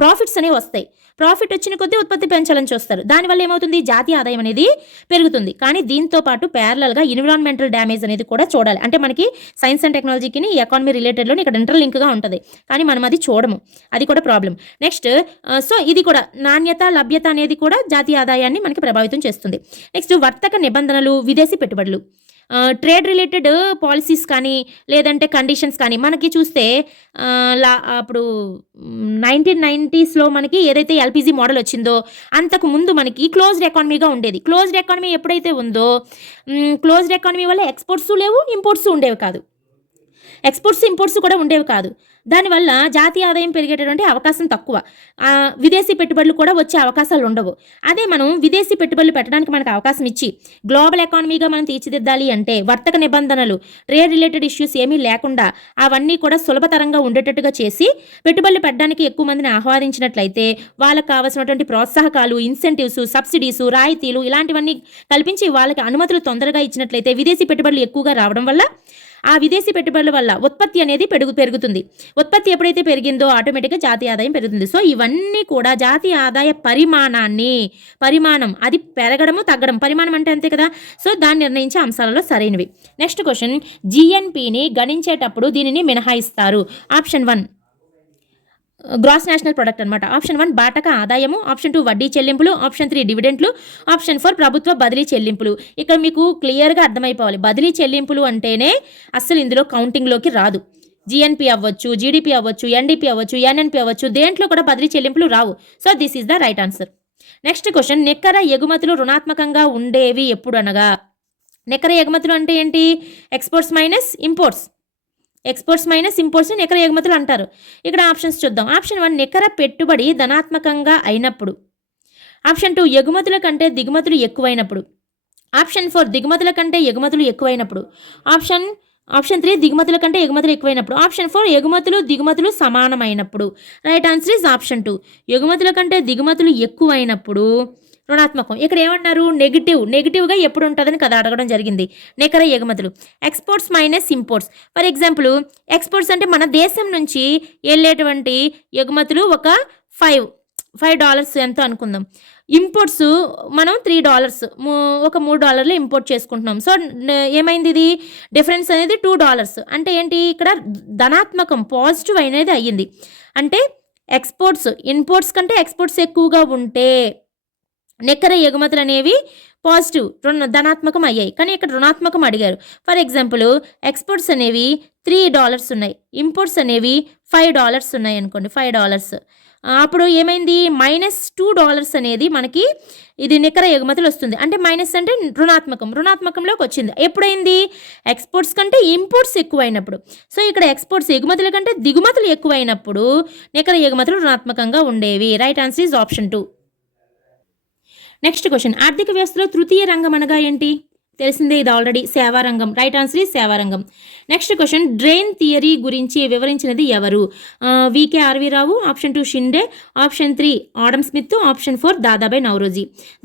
ప్రాఫిట్స్ అనేవి వస్తాయి. ప్రాఫిట్ వచ్చిన కొద్దీ ఉత్పత్తి పెంచాలని చూస్తారు. దానివల్ల ఏమవుతుంది, జాతీయ ఆదాయం అనేది పెరుగుతుంది. కానీ దీంతో పాటు ప్యారలల్గా ఎన్విరాన్మెంటల్ డ్యామేజ్ అనేది కూడా చూడాలి. అంటే మనకి సైన్స్ అండ్ టెక్నాలజీకి ఎకానమీ రిలేటెడ్లో ఇక్కడ ఇంటర్లింక్గా ఉంటుంది, కానీ మనం అది చూడము. అది కూడా ప్రాబ్లం. నెక్స్ట్ సో ఇది కూడా నాణ్యత లభ్యత అనేది కూడా జాతీయ ఆదాయాన్ని మనకి ప్రభావితం చేస్తుంది. నెక్స్ట్ వర్తక నిబంధనలు, విదేశీ పెట్టుబడులు, ట్రేడ్ రిలేటెడ్ పాలసీస్ కానీ లేదంటే కండిషన్స్ కానీ మనకి చూస్తే అప్పుడు 1990స్లో మనకి ఏదైతే ఎల్పిజి మోడల్ వచ్చిందో అంతకు ముందు మనకి క్లోజ్డ్ ఎకానమీగా ఉండేది. క్లోజ్డ్ ఎకానమీ ఎప్పుడైతే ఉందో క్లోజ్డ్ ఎకానమీ వల్ల ఎక్స్పోర్ట్స్ లేవు, ఇంపోర్ట్స్ ఉండేవి కాదు. ఎక్స్పోర్ట్స్ ఇంపోర్ట్స్ కూడా ఉండేవి కాదు. దానివల్ల జాతీయ ఆదాయం పెరిగేటటువంటి అవకాశం తక్కువ, విదేశీ పెట్టుబడులు కూడా వచ్చే అవకాశాలు ఉండవు. అదే మనం విదేశీ పెట్టుబడులు పెట్టడానికి మనకు అవకాశం ఇచ్చి గ్లోబల్ ఎకానమీగా మనం తీర్చిదిద్దాలి అంటే వర్తక నిబంధనలు, ట్రేడ్ రిలేటెడ్ ఇష్యూస్ ఏమీ లేకుండా అవన్నీ కూడా సులభతరంగా ఉండేటట్టుగా చేసి పెట్టుబడులు పెట్టడానికి ఎక్కువ మందిని ఆహ్వానించినట్లయితే వాళ్ళకి కావాల్సినటువంటి ప్రోత్సాహకాలు, ఇన్సెంటివ్స్, సబ్సిడీస్, రాయితీలు ఇలాంటివన్నీ కల్పించి వాళ్ళకి అనుమతులు తొందరగా ఇచ్చినట్లయితే విదేశీ పెట్టుబడులు ఎక్కువగా రావడం వల్ల ఆ విదేశీ పెట్టుబడుల వల్ల ఉత్పత్తి అనేది పెరుగుతుంది. ఉత్పత్తి ఎప్పుడైతే పెరిగిందో ఆటోమేటిక్గా జాతీయ ఆదాయం పెరుగుతుంది. సో ఇవన్నీ కూడా జాతీయ ఆదాయ పరిమాణం అది పెరగడము తగ్గడం, పరిమాణం అంటే అంతే కదా. సో దాన్ని నిర్ణయించే అంశాలలో సరైనవి. నెక్స్ట్ క్వశ్చన్, జిఎన్పిని గణించేటప్పుడు దీనిని మినహాయిస్తారు. ఆప్షన్ 1 గ్రాస్ నేషనల్ ప్రొడక్ట్ అనమాట. ఆప్షన్ 1 బాటక ఆదాయము, ఆప్షన్ 2 వడ్డీ చెల్లింపులు, ఆప్షన్ 3 డివిడెంట్లు, ఆప్షన్ 4 ప్రభుత్వ బదిలీ చెల్లింపులు. ఇక్కడ మీకు క్లియర్గా అర్థమైపోవాలి, బదిలీ చెల్లింపులు అంటేనే అస్సలు ఇందులో కౌంటింగ్లోకి రాదు. జిఎన్పి అవ్వచ్చు, జీడిపి అవ్వచ్చు, ఎన్డిపి అవ్వచ్చు, ఎన్ఎన్పి అవ్వచ్చు, దేంట్లో కూడా బదిలీ చెల్లింపులు రావు. So this is the right answer. Next question, నికర ఎగుమతులు రుణాత్మకంగా ఉండేవి ఎప్పుడు అనగా, నికర ఎగుమతులు అంటే ఏంటి, exports minus imports, exports minus imports నికర ఎగుమతులు అంటారు. ఇక్కడ ఆప్షన్స్ చూద్దాం. ఆప్షన్ 1 నికర పెట్టుబడి ధనాత్మకంగా అయినప్పుడు, ఆప్షన్ 2 ఎగుమతుల కంటే దిగుమతులు ఎక్కువైనప్పుడు, ఆప్షన్ 4 దిగుమతుల కంటే ఎగుమతులు ఎక్కువైనప్పుడు, ఆప్షన్ 3 దిగుమతుల కంటే ఎగుమతులు ఎక్కువైనప్పుడు, ఆప్షన్ 4 ఎగుమతులు దిగుమతులు సమానమైనప్పుడు. రైట్ ఆన్సర్ ఇస్ ఆప్షన్ 2, ఎగుమతుల కంటే దిగుమతులు ఎక్కువైనప్పుడు రుణాత్మకం. ఇక్కడ ఏమన్నారు, నెగిటివ్గా ఎప్పుడు ఉంటుందని కదా అడగడం జరిగింది. నికర ఎగుమతులు exports minus imports. For example exports అంటే మన దేశం నుంచి వెళ్ళేటువంటి ఎగుమతులు ఒక $5 ఎంతో అనుకుందాం. ఇంపోర్ట్స్ మనం $3, ఒక $3 ఇంపోర్ట్ చేసుకుంటున్నాం. సో ఏమైంది, ఇది డిఫరెన్స్ అనేది $2. అంటే ఏంటి, ఇక్కడ ధనాత్మకం పాజిటివ్ అనేది అయ్యింది. అంటే ఇంపోర్ట్స్ కంటే ఎక్స్పోర్ట్స్ ఎక్కువగా ఉంటే నికర ఎగుమతులు అనేవి పాజిటివ్ ధనాత్మకం అయ్యాయి. కానీ ఇక్కడ రుణాత్మకం అడిగారు. ఫర్ ఎగ్జాంపుల్ ఎక్స్పోర్ట్స్ అనేవి $3 ఉన్నాయి, ఇంపోర్ట్స్ అనేవి $5 ఉన్నాయి అనుకోండి, $5. అప్పుడు ఏమైంది, -$2 అనేది మనకి ఇది నికర ఎగుమతులు వస్తుంది. అంటే మైనస్ అంటే రుణాత్మకంలోకి వచ్చింది. ఎప్పుడైంది, ఎక్స్పోర్ట్స్ కంటే ఇంపోర్ట్స్ ఎక్కువైనప్పుడు. సో ఇక్కడ ఎక్స్పోర్ట్స్ ఎగుమతుల కంటే దిగుమతులు ఎక్కువైనప్పుడు నికర ఎగుమతులు రుణాత్మకంగా ఉండేవి. Right answer is option 2. Next question, ఆర్థిక వ్యవస్థలో తృతీయ రంగం అనగా ఏంటి, తెలిసిందే ఇది ఆల్రెడీ, సేవారంగం. రైట్ ఆన్సర్ ఈజ్ సేవారంగం. నెక్స్ట్ క్వశ్చన్, డ్రెయిన్ థియరీ గురించి వివరించినది ఎవరు, V K R V Rao, option 2 Shinde, option 3 Adam Smith, option 4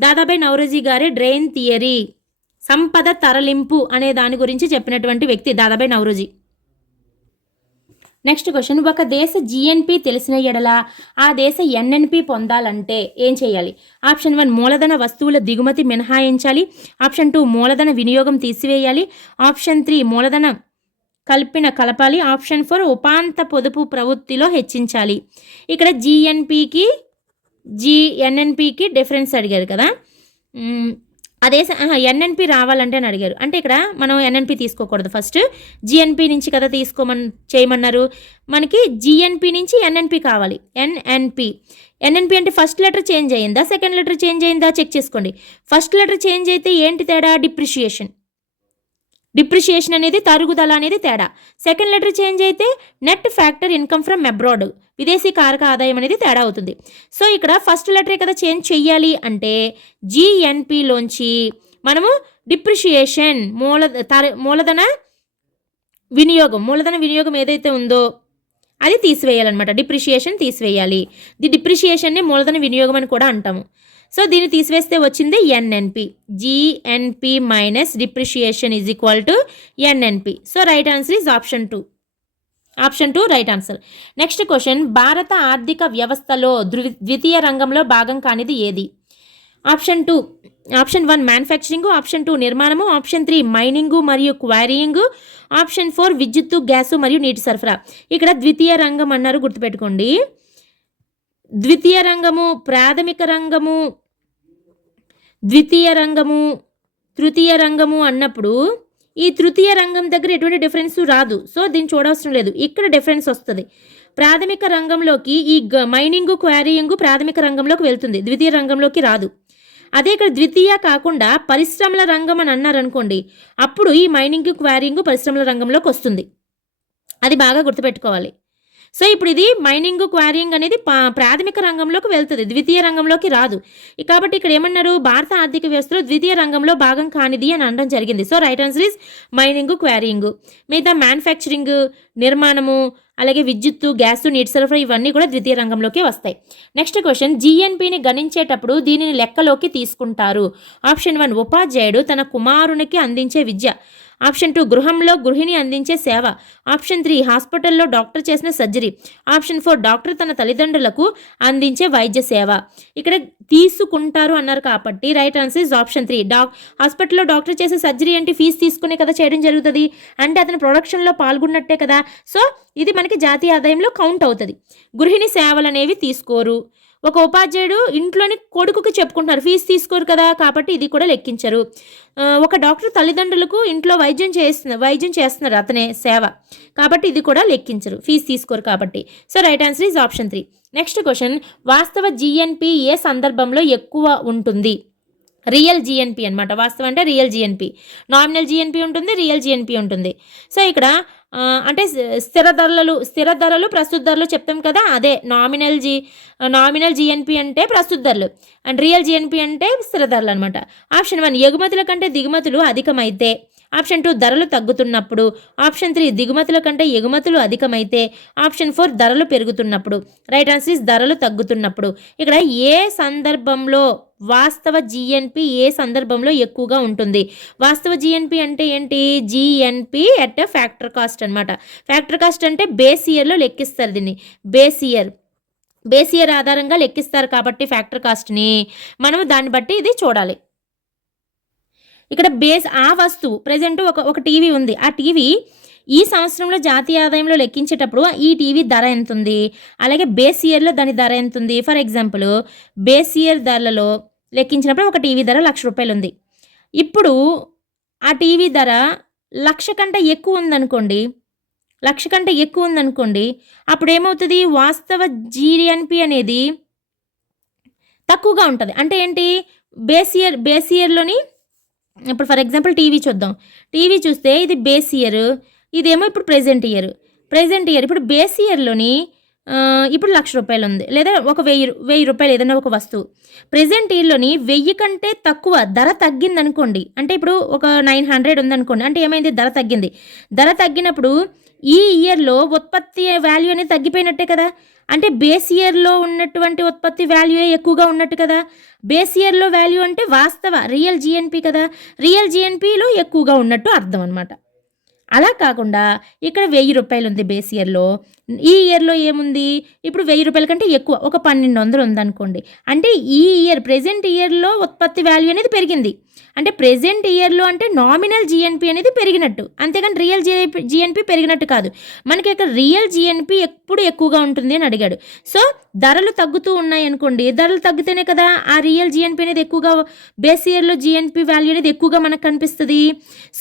Dadabhai Naoroji గారే డ్రెయిన్ థియరీ, సంపద తరలింపు అనే దాని గురించి చెప్పినటువంటి వ్యక్తి దాదాబాయ్ నౌరోజీ. నెక్స్ట్ క్వశ్చన్, ఒక దేశ జిఎన్పి తెలిసిన ఎడల ఆ దేశ ఎన్ఎన్పి పొందాలంటే ఏం చేయాలి. ఆప్షన్ 1 మూలధన వస్తువుల దిగుమతి మినహాయించాలి, ఆప్షన్ 2 మూలధన వినియోగం తీసివేయాలి, ఆప్షన్ 3 మూలధన కలపాలి, ఆప్షన్ 4 ఉపాంత పొదుపు ప్రవృత్తిలో హెచ్చించాలి. ఇక్కడ జిఎన్పికి ఎన్ఎన్పికి డిఫరెన్స్ అడిగారు కదా, అదే ఎన్ఎన్పి రావాలంటే అని అడిగారు. అంటే ఇక్కడ మనం ఎన్ఎన్పి తీసుకోకూడదు, ఫస్ట్ జిఎన్పి నుంచి కదా చేయమన్నారు. మనకి జిఎన్పి నుంచి ఎన్ఎన్పి కావాలి. ఎన్ఎన్పి అంటే ఫస్ట్ లెటర్ చేంజ్ అయ్యిందా, సెకండ్ లెటర్ చేంజ్ అయ్యిందా చెక్ చేసుకోండి. ఫస్ట్ లెటర్ చేంజ్ అయితే ఏంటి తేడా, డిప్రిషియేషన్ అనేది తరుగుదల అనేది తేడా. సెకండ్ లెటర్ చేంజ్ అయితే net factor income from abroad, విదేశీ కారక ఆదాయం అనేది తేడా అవుతుంది. సో ఇక్కడ ఫస్ట్ లెటరే కదా చేంజ్ చెయ్యాలి అంటే జిఎన్పిలోంచి మనము డిప్రిషియేషన్ మూలధన వినియోగం ఏదైతే ఉందో అది తీసివేయాలన్నమాట. డిప్రిషియేషన్ తీసివేయాలి. ది డిప్రిషియేషన్ని మూలధన వినియోగం అని కూడా అంటాము. సో దీన్ని తీసివేస్తే వచ్చింది NNP. GNP minus depreciation is equal to NNP. So right answer is option 2. Option 2 right answer. Next question, భారత ఆర్థిక వ్యవస్థలో ద్వితీయ రంగంలో భాగం కానిది ఏది? ఆప్షన్ 2, ఆప్షన్ 1 మ్యానుఫ్యాక్చరింగ్, ఆప్షన్ 2 నిర్మాణము, ఆప్షన్ 3 మైనింగ్ మరియు క్వారీయింగ్, ఆప్షన్ 4 విద్యుత్తు, గ్యాసు మరియు నీటి సరఫరా. ఇక్కడ ద్వితీయ రంగం అన్నారు, గుర్తుపెట్టుకోండి. ద్వితీయ రంగము, ప్రాథమిక రంగము, ద్వితీయ రంగము, తృతీయ రంగము అన్నప్పుడు ఈ తృతీయ రంగం దగ్గర ఎటువంటి డిఫరెన్స్ రాదు. సో దీన్ని చూడవసరం లేదు, ఇక్కడ డిఫరెన్స్ వస్తుంది. ప్రాథమిక రంగంలోకి ఈ మైనింగ్, క్వారీయింగ్ ప్రాథమిక రంగంలోకి వెళ్తుంది, ద్వితీయ రంగంలోకి రాదు. అదే ఇక్కడ ద్వితీయ కాకుండా పరిశ్రమల రంగం అని అన్నారనుకోండి, అప్పుడు ఈ మైనింగ్, క్వారీయింగ్ పరిశ్రమల రంగంలోకి వస్తుంది. అది బాగా గుర్తుపెట్టుకోవాలి. సో ఇప్పుడు ఇది మైనింగ్, క్వారీయింగ్ అనేది ప్రాథమిక రంగంలోకి వెళ్తుంది, ద్వితీయ రంగంలోకి రాదు. కాబట్టి ఇక్కడ ఏమన్నారు, భారత ఆర్థిక వ్యవస్థలో ద్వితీయ రంగంలో భాగం కానిది అని అనడం జరిగింది. So right answer is mining, quarrying. మిగతా మ్యానుఫ్యాక్చరింగ్, నిర్మాణము, అలాగే విద్యుత్తు, గ్యాసు, నీటి సరఫరా ఇవన్నీ కూడా ద్వితీయ రంగంలోకి వస్తాయి. నెక్స్ట్ క్వశ్చన్, జిఎన్పిని గణించేటప్పుడు దీనిని లెక్కలోకి తీసుకుంటారు. ఆప్షన్ 1 ఉపాధ్యాయుడు తన కుమారునికి అందించే విద్య, ఆప్షన్ 2 గృహంలో గృహిణి అందించే సేవ, ఆప్షన్ 3 హాస్పిటల్లో డాక్టర్ చేసిన సర్జరీ, ఆప్షన్ 4 డాక్టర్ తన తల్లిదండ్రులకు అందించే వైద్య సేవ. ఇక్కడ తీసుకుంటారు అన్నారు కాబట్టి రైట్ ఆన్సర్ ఇస్ ఆప్షన్ 3. హాస్పిటల్లో డాక్టర్ చేసే సర్జరీ అంటే ఫీజు తీసుకునే కదా చేయడం జరుగుతుంది, అంటే అతను ప్రొడక్షన్లో పాల్గొన్నట్టే కదా. సో ఇది మనకి జాతీయ ఆదాయంలో కౌంట్ అవుతుంది. గృహిణి సేవలు అనేవి తీసుకోరు. ఒక ఉపాధ్యాయుడు ఇంట్లోని కొడుకుకి చెప్పుకుంటున్నారు, ఫీజు తీసుకోరు కదా, కాబట్టి ఇది కూడా లెక్కించరు. ఒక డాక్టర్ తల్లిదండ్రులకు ఇంట్లో వైద్యం చేస్తున్నారు, అతనే సేవ, కాబట్టి ఇది కూడా లెక్కించరు, ఫీజు తీసుకోరు కాబట్టి. So right answer is option 3. Next question, వాస్తవ జిఎన్పి ఏ సందర్భంలో ఎక్కువ ఉంటుంది? రియల్ జిఎన్పి అనమాట. వాస్తవం అంటే రియల్ జిఎన్పి. నామినల్ జిఎన్పి ఉంటుంది, రియల్ జిఎన్పి ఉంటుంది. సో ఇక్కడ అంటే స్థిర ధరలు ప్రస్తుత ధరలు చెప్తాం కదా, అదే నామినల్ జిఎన్పి అంటే ప్రస్తుత ధరలు, అండ్ రియల్ జిఎన్పి అంటే స్థిర ధరలు అనమాట. ఆప్షన్ 1 ఎగుమతుల కంటే దిగుమతులు అధికమైతే, ఆప్షన్ 2 ధరలు తగ్గుతున్నప్పుడు, ఆప్షన్ 3 దిగుమతుల కంటే ఎగుమతులు అధికమైతే, ఆప్షన్ 4 ధరలు పెరుగుతున్నప్పుడు. రైట్ ఆన్సర్ ఇస్ ధరలు తగ్గుతున్నప్పుడు. ఇక్కడ ఏ సందర్భంలో వాస్తవ జిఎన్పి ఏ సందర్భంలో ఎక్కువగా ఉంటుంది? వాస్తవ జిఎన్పి అంటే ఏంటి? జిఎన్పి అట్ ఫ్యాక్టర్ కాస్ట్ అనమాట. ఫ్యాక్టర్ కాస్ట్ అంటే బేస్ ఇయర్లో లెక్కిస్తారు దీన్ని. బేస్ ఇయర్ ఆధారంగా లెక్కిస్తారు కాబట్టి ఫ్యాక్టర్ కాస్ట్ని మనము దాన్ని బట్టి ఇది చూడాలి. ఇక్కడ బేస్ ఆ వస్తువు ప్రజెంట్ ఒక టీవీ ఉంది, ఆ టీవీ ఈ సంవత్సరంలో జాతీయ ఆదాయంలో లెక్కించేటప్పుడు ఈ టీవీ ధర ఎంత ఉంది, అలాగే బేస్ ఇయర్లో దాని ధర ఎంత ఉంది. ఫర్ ఎగ్జాంపుల్ బేస్ ఇయర్ ధరలలో లెక్కించినప్పుడు ఒక టీవీ ధర 1,00,000 రూపాయలు ఉంది. ఇప్పుడు ఆ టీవీ ధర 1,00,000 కంటే ఎక్కువ ఉందనుకోండి, 1,00,000 కంటే ఎక్కువ ఉందనుకోండి, అప్పుడు ఏమవుతుంది? వాస్తవ జిఎన్పి అనేది తక్కువగా ఉంటుంది. అంటే ఏంటి? బేస్ ఇయర్లోని ఇప్పుడు ఫర్ ఎగ్జాంపుల్ టీవీ చూద్దాం. టీవీ చూస్తే ఇది బేస్ ఇయర్, ఇదేమో ఇప్పుడు ప్రెజెంట్ ఇయర్. ఇప్పుడు బేస్ ఇయర్లోని ఇప్పుడు 1,00,000 రూపాయలు ఉంది, లేదా ఒక 1,000 రూపాయలు ఏదైనా ఒక వస్తువు. ప్రెజెంట్ ఇయర్లోని 1,000 కంటే తక్కువ ధర తగ్గింది అనుకోండి, అంటే ఇప్పుడు ఒక 900 ఉందనుకోండి, అంటే ఏమైంది? ధర తగ్గింది. ధర తగ్గినప్పుడు ఈ ఇయర్లో ఉత్పత్తి వాల్యూ అనేది తగ్గిపోయినట్టే కదా, అంటే బేస్ ఇయర్లో ఉన్నటువంటి ఉత్పత్తి వాల్యూ ఎక్కువగా ఉన్నట్టు కదా. బేస్ ఇయర్లో వాల్యూ అంటే వాస్తవ రియల్ జిఎన్పి కదా, రియల్ జిఎన్పిలో ఎక్కువగా ఉన్నట్టు అర్థం అనమాట. అలా కాకుండా ఇక్కడ 1,000 రూపాయలు ఉంది బేస్ ఇయర్లో, ఈ ఇయర్లో ఏముంది? ఇప్పుడు 1,000 రూపాయల కంటే ఎక్కువ ఒక 1,200 ఉందనుకోండి, అంటే ఈ ఇయర్ ప్రెజెంట్ ఇయర్లో ఉత్పత్తి వాల్యూ అనేది పెరిగింది. అంటే ప్రెజెంట్ ఇయర్లో అంటే నామినల్ జిఎన్పి అనేది పెరిగినట్టు, అంతేగాని రియల్ జిఎన్పి పెరిగినట్టు కాదు. మనకి ఇక్కడ రియల్ జిఎన్పి ఎప్పుడు ఎక్కువగా ఉంటుంది అని అడిగాడు. సో ధరలు తగ్గుతూ ఉన్నాయి అనుకోండి, ధరలు తగ్గితేనే కదా ఆ రియల్ జిఎన్పి అనేది ఎక్కువగా, బేస్ ఇయర్లో జిఎన్పి వాల్యూ అనేది ఎక్కువగా మనకు కనిపిస్తుంది.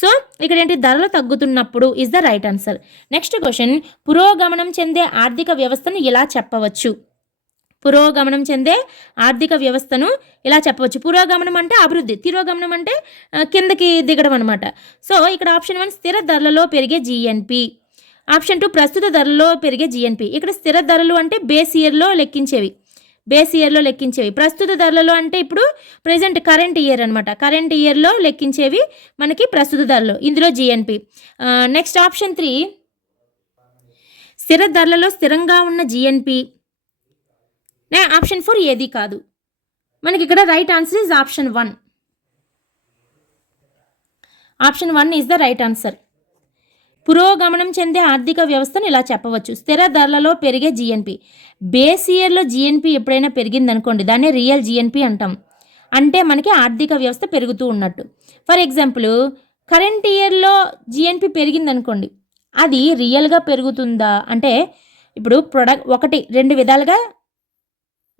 సో ఇక్కడ ఏంటి? ధరలు తగ్గుతున్నప్పుడు is the right answer. Next question, పురోగమనం చెందే ఆర్థిక వ్యవస్థను ఇలా చెప్పవచ్చు? పురోగమనం చెందే ఆర్థిక వ్యవస్థను ఇలా చెప్పవచ్చు. పురోగమనం అంటే అభివృద్ధి, తిరోగమనం అంటే కిందకి దిగడం అనమాట. సో ఇక్కడ ఆప్షన్ 1 స్థిర ధరలలో పెరిగే జిఎన్పి, ఆప్షన్ 2 ప్రస్తుత ధరలో పెరిగే జిఎన్పి. ఇక్కడ స్థిర ధరలు అంటే బేస్ ఇయర్లో లెక్కించేవి, ప్రస్తుత ధరలలో అంటే ఇప్పుడు ప్రెజెంట్ కరెంట్ ఇయర్ అనమాట, కరెంట్ ఇయర్లో లెక్కించేవి మనకి ప్రస్తుత ధరలు, ఇందులో జిఎన్పి. నెక్స్ట్ ఆప్షన్ 3 స్థిర ధరలలో స్థిరంగా ఉన్న జిఎన్పి. ఆప్షన్ 4 ఏది కాదు. మనకి ఇక్కడ right answer is option 1. Option 1 is the right answer. పురోగమనం చెందే ఆర్థిక వ్యవస్థను ఇలా చెప్పవచ్చు. స్థిర ధరలలో పెరిగే జిఎన్పి. బేస్ ఇయర్లో జిఎన్పి ఎప్పుడైనా పెరిగిందనుకోండి, దాన్ని రియల్ జిఎన్పి అంటాం. అంటే మనకి ఆర్థిక వ్యవస్థ పెరుగుతూ ఉన్నట్టు. ఫర్ ఎగ్జాంపుల్, కరెంట్ ఇయర్లో జిఎన్పి పెరిగిందనుకోండి, అది రియల్గా పెరుగుతుందా అంటే ఇప్పుడు ఒకటి 2 విధాలుగా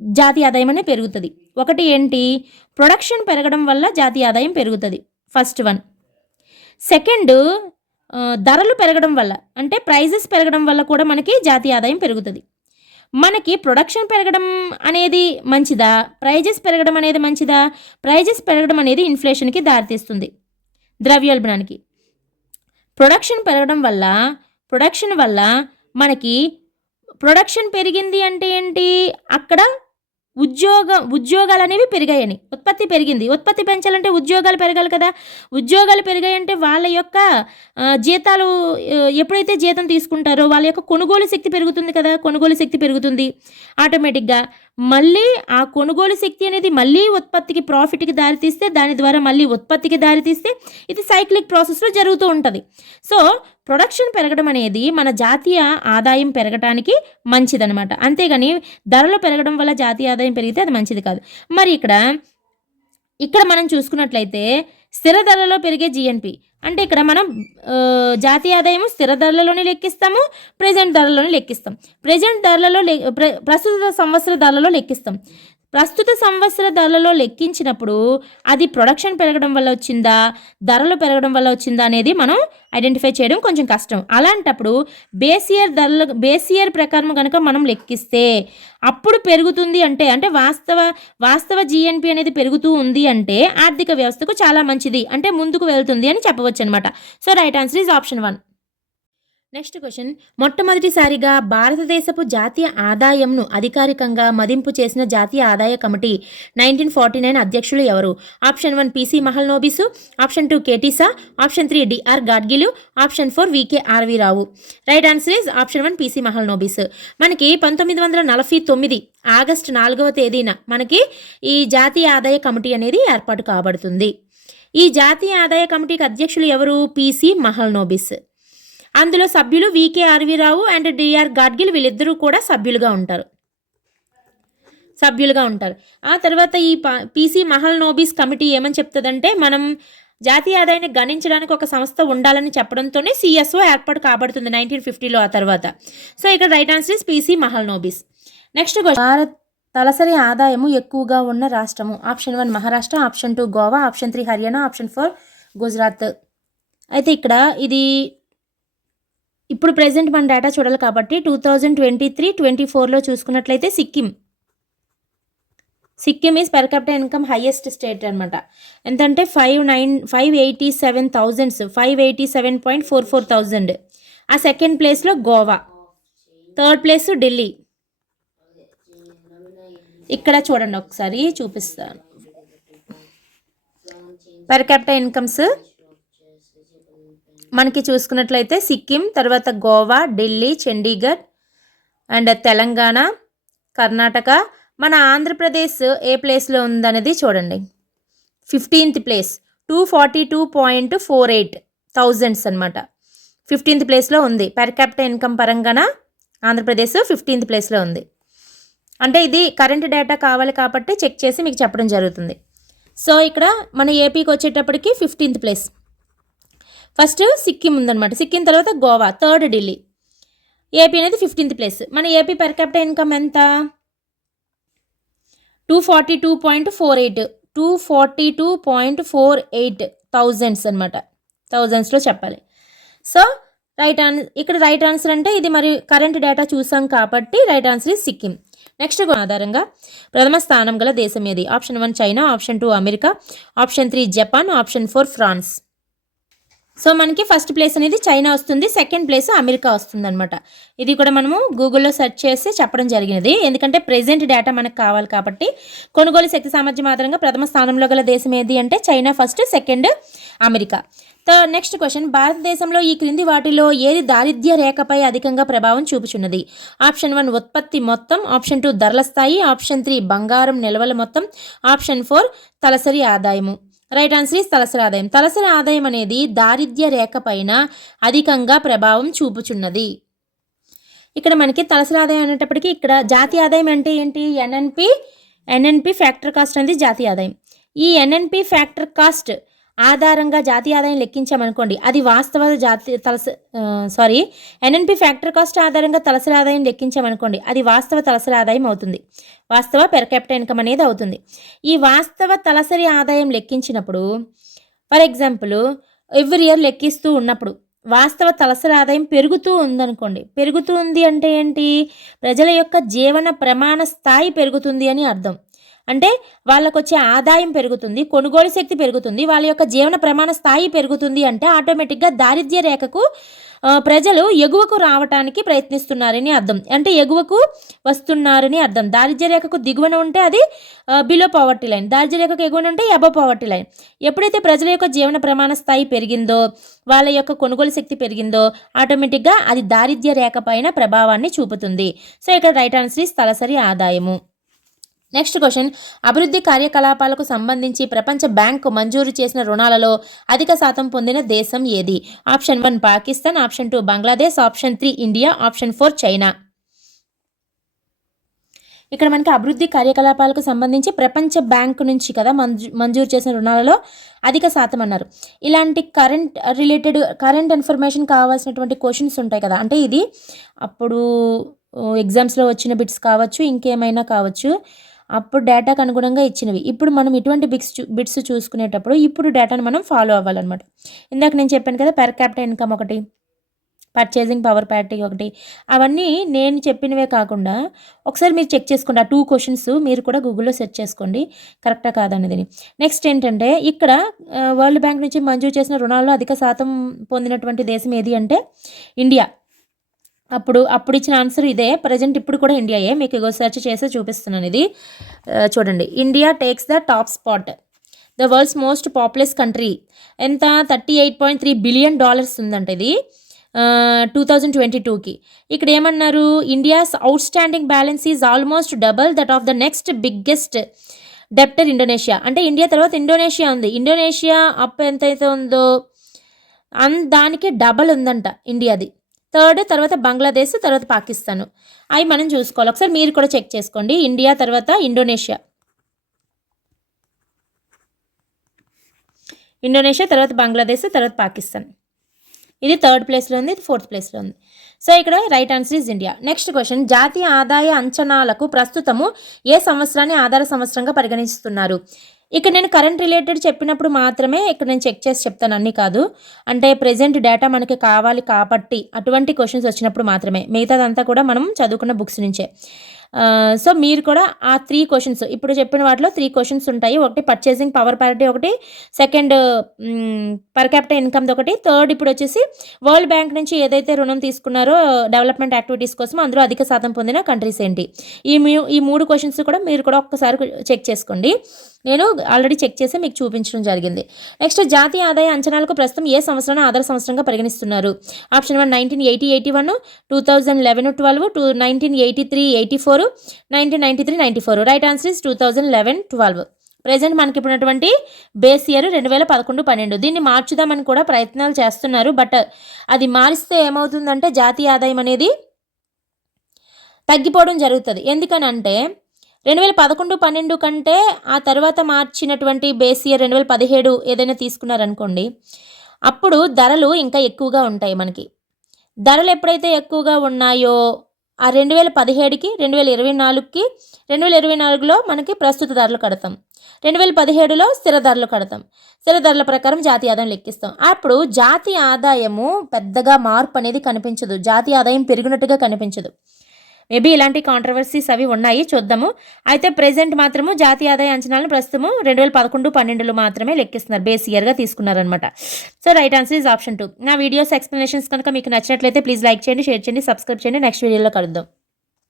జాతీయ ఆదాయం అనేది పెరుగుతుంది. ఒకటి ఏంటి, ప్రొడక్షన్ పెరగడం వల్ల జాతీయ ఆదాయం పెరుగుతుంది, ఫస్ట్ వన్. సెకండ్, ధరలు పెరగడం వల్ల అంటే ప్రైజెస్ పెరగడం వల్ల కూడా మనకి జాతీయ ఆదాయం పెరుగుతుంది. మనకి ప్రొడక్షన్ పెరగడం అనేది మంచిదా, ప్రైజెస్ పెరగడం అనేది మంచిదా? ప్రైజెస్ పెరగడం అనేది ఇన్ఫ్లేషన్కి దారితీస్తుంది, ద్రవ్యోల్బణానికి. ప్రొడక్షన్ పెరగడం వల్ల మనకి ప్రొడక్షన్ పెరిగింది అంటే ఏంటి, అక్కడ ఉద్యోగాలు అనేవి పెరిగాయని. ఉత్పత్తి పెరిగింది, ఉత్పత్తి పెంచాలంటే ఉద్యోగాలు పెరగాలి కదా. ఉద్యోగాలు పెరిగాయంటే వాళ్ళ యొక్క జీతాలు, ఎప్పుడైతే జీతం తీసుకుంటారో వాళ్ళ యొక్క కొనుగోలు శక్తి పెరుగుతుంది కదా. కొనుగోలు శక్తి పెరుగుతుంది ఆటోమేటిక్గా. మళ్ళీ ఆ కొనుగోలు శక్తి అనేది మళ్ళీ ఉత్పత్తికి, ప్రాఫిట్కి దారితీస్తే, దాని ద్వారా మళ్ళీ ఉత్పత్తికి దారితీస్తే, ఇది సైక్లిక్ ప్రాసెస్లో జరుగుతూ ఉంటుంది. సో ప్రొడక్షన్ పెరగడం అనేది మన జాతీయ ఆదాయం పెరగటానికి మంచిదనమాట. అంతేగాని ధరలు పెరగడం వల్ల జాతీయ ఆదాయం పెరిగితే అది మంచిది కాదు. మరి ఇక్కడ మనం చూసుకున్నట్లయితే స్థిర ధరలలో పెరిగే జిఎన్పి అంటే ఇక్కడ మనం జాతీయ ఆదాయము స్థిర ధరలలోనే లెక్కిస్తాము, ప్రెజెంట్ ధరలోనే లెక్కిస్తాం. ప్రస్తుత సంవత్సర ధరలలో లెక్కిస్తాం. ప్రస్తుత సంవత్సర ధరలలో లెక్కించినప్పుడు అది ప్రొడక్షన్ పెరగడం వల్ల వచ్చిందా, ధరలు పెరగడం వల్ల వచ్చిందా అనేది మనం ఐడెంటిఫై చేయడం కొంచెం కష్టం. అలాంటప్పుడు బేస్ ఇయర్ ప్రకారం కనుక మనం లెక్కిస్తే అప్పుడు పెరుగుతుంది అంటే వాస్తవ జిఎన్పి అనేది పెరుగుతూ ఉంది అంటే ఆర్థిక వ్యవస్థకు చాలా మంచిది, అంటే ముందుకు వెళ్తుంది అని చెప్పవచ్చు అనమాట. So right answer is option 1. Next question, మొట్టమొదటిసారిగా భారతదేశపు జాతీయ ఆదాయంను అధికారికంగా మదింపు చేసిన జాతీయ ఆదాయ కమిటీ 1949 అధ్యక్షులు ఎవరు? Option 1 P C Mahalanobis, option 2 K T Shah, option 3 D R Gadgil, option 4 V K R V Rao. Right answer is option 1 P C Mahalanobis. మనకి 1949 ఆగస్టు 4వ తేదీన మనకి ఈ జాతీయ ఆదాయ కమిటీ అనేది ఏర్పాటు కాబడుతుంది. ఈ జాతీయ ఆదాయ కమిటీకి అధ్యక్షులు ఎవరు? పిసి మహల్నోబిస్. అందులో సభ్యులు VKRV Rao and DR Gadgil, వీళ్ళిద్దరూ కూడా సభ్యులుగా ఉంటారు. ఆ తర్వాత ఈ పిసి మహల్నోబిస్ కమిటీ ఏమని చెప్తుందంటే, మనం జాతీయ ఆదాయాన్ని గణించడానికి ఒక సంస్థ ఉండాలని చెప్పడంతోనే సిఎస్ఓ ఏర్పాటు కాబడుతుంది 1950లో ఆ తర్వాత. సో ఇక్కడ right answer is PC Mahalanobis. Next Bharat తలసరి ఆదాయము ఎక్కువగా ఉన్న రాష్ట్రము. Option 1 Maharashtra, option 2 Goa, option 3 Haryana, option 4 Gujarat. అయితే ఇక్కడ ఇది ఇప్పుడు ప్రెజెంట్ మన డేటా చూడాలి కాబట్టి 2023-24లో చూసుకున్నట్లయితే Sikkim is per capital income highest state అనమాట. ఎంతంటే 587,000. ఆ సెకండ్ ప్లేస్లో గోవా, థర్డ్ ప్లేస్ ఢిల్లీ. ఇక్కడ చూడండి, ఒకసారి చూపిస్తాను పర్ క్యాపిటల్ ఇన్కమ్స్. మనకి చూసుకున్నట్లయితే సిక్కిం, తర్వాత గోవా, ఢిల్లీ, చండీగఢ్ అండ్ తెలంగాణ, కర్ణాటక. మన ఆంధ్రప్రదేశ్ ఏ ప్లేస్లో ఉందనేది చూడండి, 15th ప్లేస్, 242.48 అనమాట. 15th ప్లేస్లో ఉంది. Per capital income పరంగాన Andhra Pradesh 15th ప్లేస్లో ఉంది. అంటే ఇది కరెంట్ డేటా కావాలి కాబట్టి చెక్ చేసి మీకు చెప్పడం జరుగుతుంది. సో ఇక్కడ మన ఏపీకి వచ్చేటప్పటికి 15th ప్లేస్. ఫస్ట్ సిక్కిం ఉందన్నమాట, సిక్కిం తర్వాత గోవా, థర్డ్ ఢిల్లీ, ఏపీ అనేది 15th ప్లేస్. మన ఏపీ పర్ క్యాపిటల్ ఇన్కమ్ ఎంత? 242.48 అనమాట, థౌజండ్స్లో చెప్పాలి. సో ఇక్కడ రైట్ ఆన్సర్ అంటే ఇది మరి కరెంట్ డేటా చూసాం కాబట్టి right answer is Sikkim. Next ఆధారంగా ప్రథమ స్థానం గల దేశం ఏది? Option 1 China, option 2 America, option 3 Japan, option 4 France. So మనకి ఫస్ట్ ప్లేస్ అనేది చైనా వస్తుంది, సెకండ్ ప్లేస్ అమెరికా వస్తుంది అనమాట. ఇది కూడా మనము గూగుల్లో సెర్చ్ చేసి చెప్పడం జరిగినది, ఎందుకంటే ప్రెజెంట్ డేటా మనకు కావాలి కాబట్టి. కొనుగోలు శక్తి సామర్థ్యం ఆధారంగా ప్రథమ స్థానంలో గల దేశం ఏది అంటే China first, second America. Next question, భారతదేశంలో ఈ క్రింది వాటిలో ఏది దారిద్ర్య రేఖపై అధికంగా ప్రభావం చూపుచున్నది? ఆప్షన్ 1 ఉత్పత్తి మొత్తం, ఆప్షన్ 2 ధరల స్థాయి, ఆప్షన్ 3 బంగారం నిల్వల మొత్తం, ఆప్షన్ 4 తలసరి ఆదాయము. రైట్ ఆన్సర్ ఈస్ తలసరి ఆదాయం. తలసరి ఆదాయం అనేది దారిద్ర్య రేఖ పైన అధికంగా ప్రభావం చూపుచున్నది. ఇక్కడ మనకి తలసరి ఆదాయం అనేటప్పటికీ ఇక్కడ జాతీయ ఆదాయం అంటే ఏంటి? ఎన్ఎన్పి ఫ్యాక్టర్ కాస్ట్ అనేది జాతీయ ఆదాయం. ఈ ఎన్ఎన్పి ఫ్యాక్టర్ కాస్ట్ ఆధారంగా జాతీయ ఆదాయం లెక్కించామనుకోండి, అది వాస్తవ ఎన్ఎన్పి ఫ్యాక్టర్ కాస్ట్ ఆధారంగా తలసరి ఆదాయం లెక్కించామనుకోండి, అది వాస్తవ తలసరి ఆదాయం అవుతుంది. వాస్తవ పెర్ క్యాపిటల్ ఇన్కమ్ అనేది అవుతుంది. ఈ వాస్తవ తలసరి ఆదాయం లెక్కించినప్పుడు, ఫర్ ఎగ్జాంపుల్ ఎవ్రీ ఇయర్ లెక్కిస్తూ ఉన్నప్పుడు వాస్తవ తలసరి ఆదాయం పెరుగుతూ ఉందనుకోండి, పెరుగుతూ ఉంది అంటే ఏంటి? ప్రజల యొక్క జీవన ప్రమాణ స్థాయి పెరుగుతుంది అని అర్థం. అంటే వాళ్ళకు వచ్చే ఆదాయం పెరుగుతుంది, కొనుగోలు శక్తి పెరుగుతుంది, వాళ్ళ యొక్క జీవన ప్రమాణ స్థాయి పెరుగుతుంది అంటే ఆటోమేటిక్గా దారిద్ర్య రేఖకు ప్రజలు ఎగువకు రావటానికి ప్రయత్నిస్తున్నారని అర్థం. అంటే ఎగువకు వస్తున్నారని అర్థం. దారిద్ర్య రేఖకు దిగువన ఉంటే అది బిలో పవర్టీ లైన్, దారిద్ర్య రేఖకు ఎగువన ఉంటే అబవ్ పవర్టీ లైన్. ఎప్పుడైతే ప్రజల యొక్క జీవన ప్రమాణ స్థాయి పెరిగిందో, వాళ్ళ యొక్క కొనుగోలు శక్తి పెరిగిందో, ఆటోమేటిక్గా అది దారిద్ర్య రేఖ పైన ప్రభావాన్ని చూపుతుంది. సో ఇక్కడ రైట్ ఆన్సర్ ఈస్ తలసరి ఆదాయము. నెక్స్ట్ క్వశ్చన్, అభివృద్ధి కార్యకలాపాలకు సంబంధించి ప్రపంచ బ్యాంకు మంజూరు చేసిన రుణాలలో అధిక శాతం పొందిన దేశం ఏది? Option 1 Pakistan, option 2 Bangladesh, option 3 India, option 4 China. ఇక్కడ మనకి అభివృద్ధి కార్యకలాపాలకు సంబంధించి ప్రపంచ బ్యాంకు నుంచి కదా మంజూరు చేసిన రుణాలలో అధిక శాతం అన్నారు. ఇలాంటి కరెంట్ ఇన్ఫర్మేషన్ కావాల్సినటువంటి క్వశ్చన్స్ ఉంటాయి కదా, అంటే ఇది అప్పుడు ఎగ్జామ్స్లో వచ్చిన బిట్స్ కావచ్చు, ఇంకేమైనా కావచ్చు, అప్పుడు డేటాకు అనుగుణంగా ఇచ్చినవి. ఇప్పుడు మనం ఇటువంటి బిట్స్ చూసుకునేటప్పుడు ఇప్పుడు డేటాను మనం ఫాలో అవ్వాలన్నమాట. ఇందాక నేను చెప్పాను కదా, పెర్ క్యాపిటల్ ఇన్కమ్ ఒకటి, పర్చేసింగ్ పవర్ ప్యారిటీ ఒకటి, అవన్నీ నేను చెప్పినవే కాకుండా ఒకసారి మీరు చెక్ చేసుకోండి. ఆ 2 క్వశ్చన్స్ మీరు కూడా గూగుల్లో సెర్చ్ చేసుకోండి కరెక్టా కాదనేది. నెక్స్ట్ ఏంటంటే, ఇక్కడ వరల్డ్ బ్యాంక్ నుంచి మంజూరు చేసిన రుణాల్లో అధిక శాతం పొందినటువంటి దేశం ఏది అంటే ఇండియా. అప్పుడు ఇచ్చిన ఆన్సర్ ఇదే, ప్రజెంట్ ఇప్పుడు కూడా ఇండియాయే. మీకు సెర్చ్ చేసి చూపిస్తున్నాను. ఇది చూడండి, India takes the top spot, the world's most populous country. ఎంత? $38.3 బిలియన్ ఉందంట ఇది 2022కి. ఇక్కడ ఏమన్నారు? India's out standing balance is almost double that of the next biggest డెప్టర్ Indonesia. అంటే ఇండియా తర్వాత ఇండోనేషియా ఉంది. ఇండోనేషియా అప్ ఎంతైతే ఉందో దానికి డబల్ ఉందంట ఇండియాది. థర్డ్, తర్వాత బంగ్లాదేశ్, తర్వాత పాకిస్తాన్. అవి మనం చూసుకోవాలి. ఒకసారి మీరు కూడా చెక్ చేసుకోండి. ఇండియా తర్వాత ఇండోనేషియా, తర్వాత బంగ్లాదేశ్, తర్వాత పాకిస్తాన్. ఇది 3rd ప్లేస్లో ఉంది, ఇది 4th ప్లేస్లో ఉంది. సో ఇక్కడ right answer is India. Next question, జాతీయ ఆదాయ అంచనాలకు ప్రస్తుతము ఏ సంవత్సరాన్ని ఆధార సంవత్సరంగా పరిగణిస్తున్నారు? ఇక్కడ నేను కరెంట్ రిలేటెడ్ చెప్పినప్పుడు మాత్రమే ఇక్కడ నేను చెక్ చేసి చెప్తాను, అన్నీ కాదు. అంటే ప్రెజెంట్ డేటా మనకి కావాలి కాబట్టి అటువంటి క్వశ్చన్స్ వచ్చినప్పుడు మాత్రమే. మిగతాదంతా కూడా మనం చదువుకున్న బుక్స్ నుంచే. సో మీరు కూడా ఆ 3 క్వశ్చన్స్ ఇప్పుడు చెప్పిన వాటిలో 3 క్వశ్చన్స్ ఉంటాయి. ఒకటి పర్చేసింగ్ పవర్ ప్యారిటీ ఒకటి, సెకండ్ పర్ క్యాపిటల్ ఇన్కమ్ ఒకటి, థర్డ్ ఇప్పుడు వచ్చేసి వరల్డ్ బ్యాంక్ నుంచి ఏదైతే రుణం తీసుకున్నారో డెవలప్మెంట్ యాక్టివిటీస్ కోసం అందులో అధిక శాతం పొందిన కంట్రీస్ ఏంటి? ఈ 3 క్వశ్చన్స్ కూడా మీరు కూడా ఒక్కసారి చెక్ చేసుకోండి. నేను ఆల్రెడీ చెక్ చేసి మీకు చూపించడం జరిగింది. నెక్స్ట్, జాతీయ ఆదాయ అంచనాలకు ప్రస్తుతం ఏ సంవత్సరాన్ని ఆధార సంవత్సరంగా పరిగణిస్తున్నారు? Option 1 1980-81, 2011-12, 1983-84, 1993-94. Right answer is 2011-12. Present మనకి ఇప్పుడు ఉన్నటువంటి బేస్ ఇయర్ 2011-12. దీన్ని మార్చుదామని కూడా ప్రయత్నాలు చేస్తున్నారు. బట్ అది మారిస్తే ఏమవుతుందంటే జాతీయ ఆదాయం అనేది తగ్గిపోవడం జరుగుతుంది. ఎందుకనంటే 2011-12 కంటే ఆ తర్వాత మార్చినటువంటి బేస్ ఇయర్ 2017 ఏదైనా తీసుకున్నారనుకోండి, అప్పుడు ధరలు ఇంకా ఎక్కువగా ఉంటాయి. మనకి ధరలు ఎప్పుడైతే ఎక్కువగా ఉన్నాయో ఆ 2017కి 2024కి 2024లో మనకి ప్రస్తుత ధరలు కడతాం, 2017లో స్థిర ధరలు కడతాం. స్థిర ధరల ప్రకారం జాతీయ ఆదాయం లెక్కిస్తాం. అప్పుడు జాతీయ ఆదాయము పెద్దగా మార్పు అనేది కనిపించదు, జాతీయ ఆదాయం పెరిగినట్టుగా కనిపించదు. మేబీ ఇలాంటి కాంట్రవర్సీస్ అవి ఉన్నాయి, చూద్దాము. అయితే ప్రెజెంట్ మాత్రము జాతీయ ఆదాయ అంచనాలను ప్రస్తుతము 2011-12 మాత్రమే లెక్కిస్తున్నారు, బేస్ ఇయర్గా తీసుకున్నారనమాట. So right answer is option 2. నా వీడియోస్ ఎక్స్ప్లెనేషన్స్ కనుక మీకు నచ్చినట్లయితే ప్లీజ్ లైక్ చేయండి, షేర్ చేయండి, సబ్స్క్రైబ్ చేయండి. నెక్స్ట్ వీడియోలో కలుద్దాం.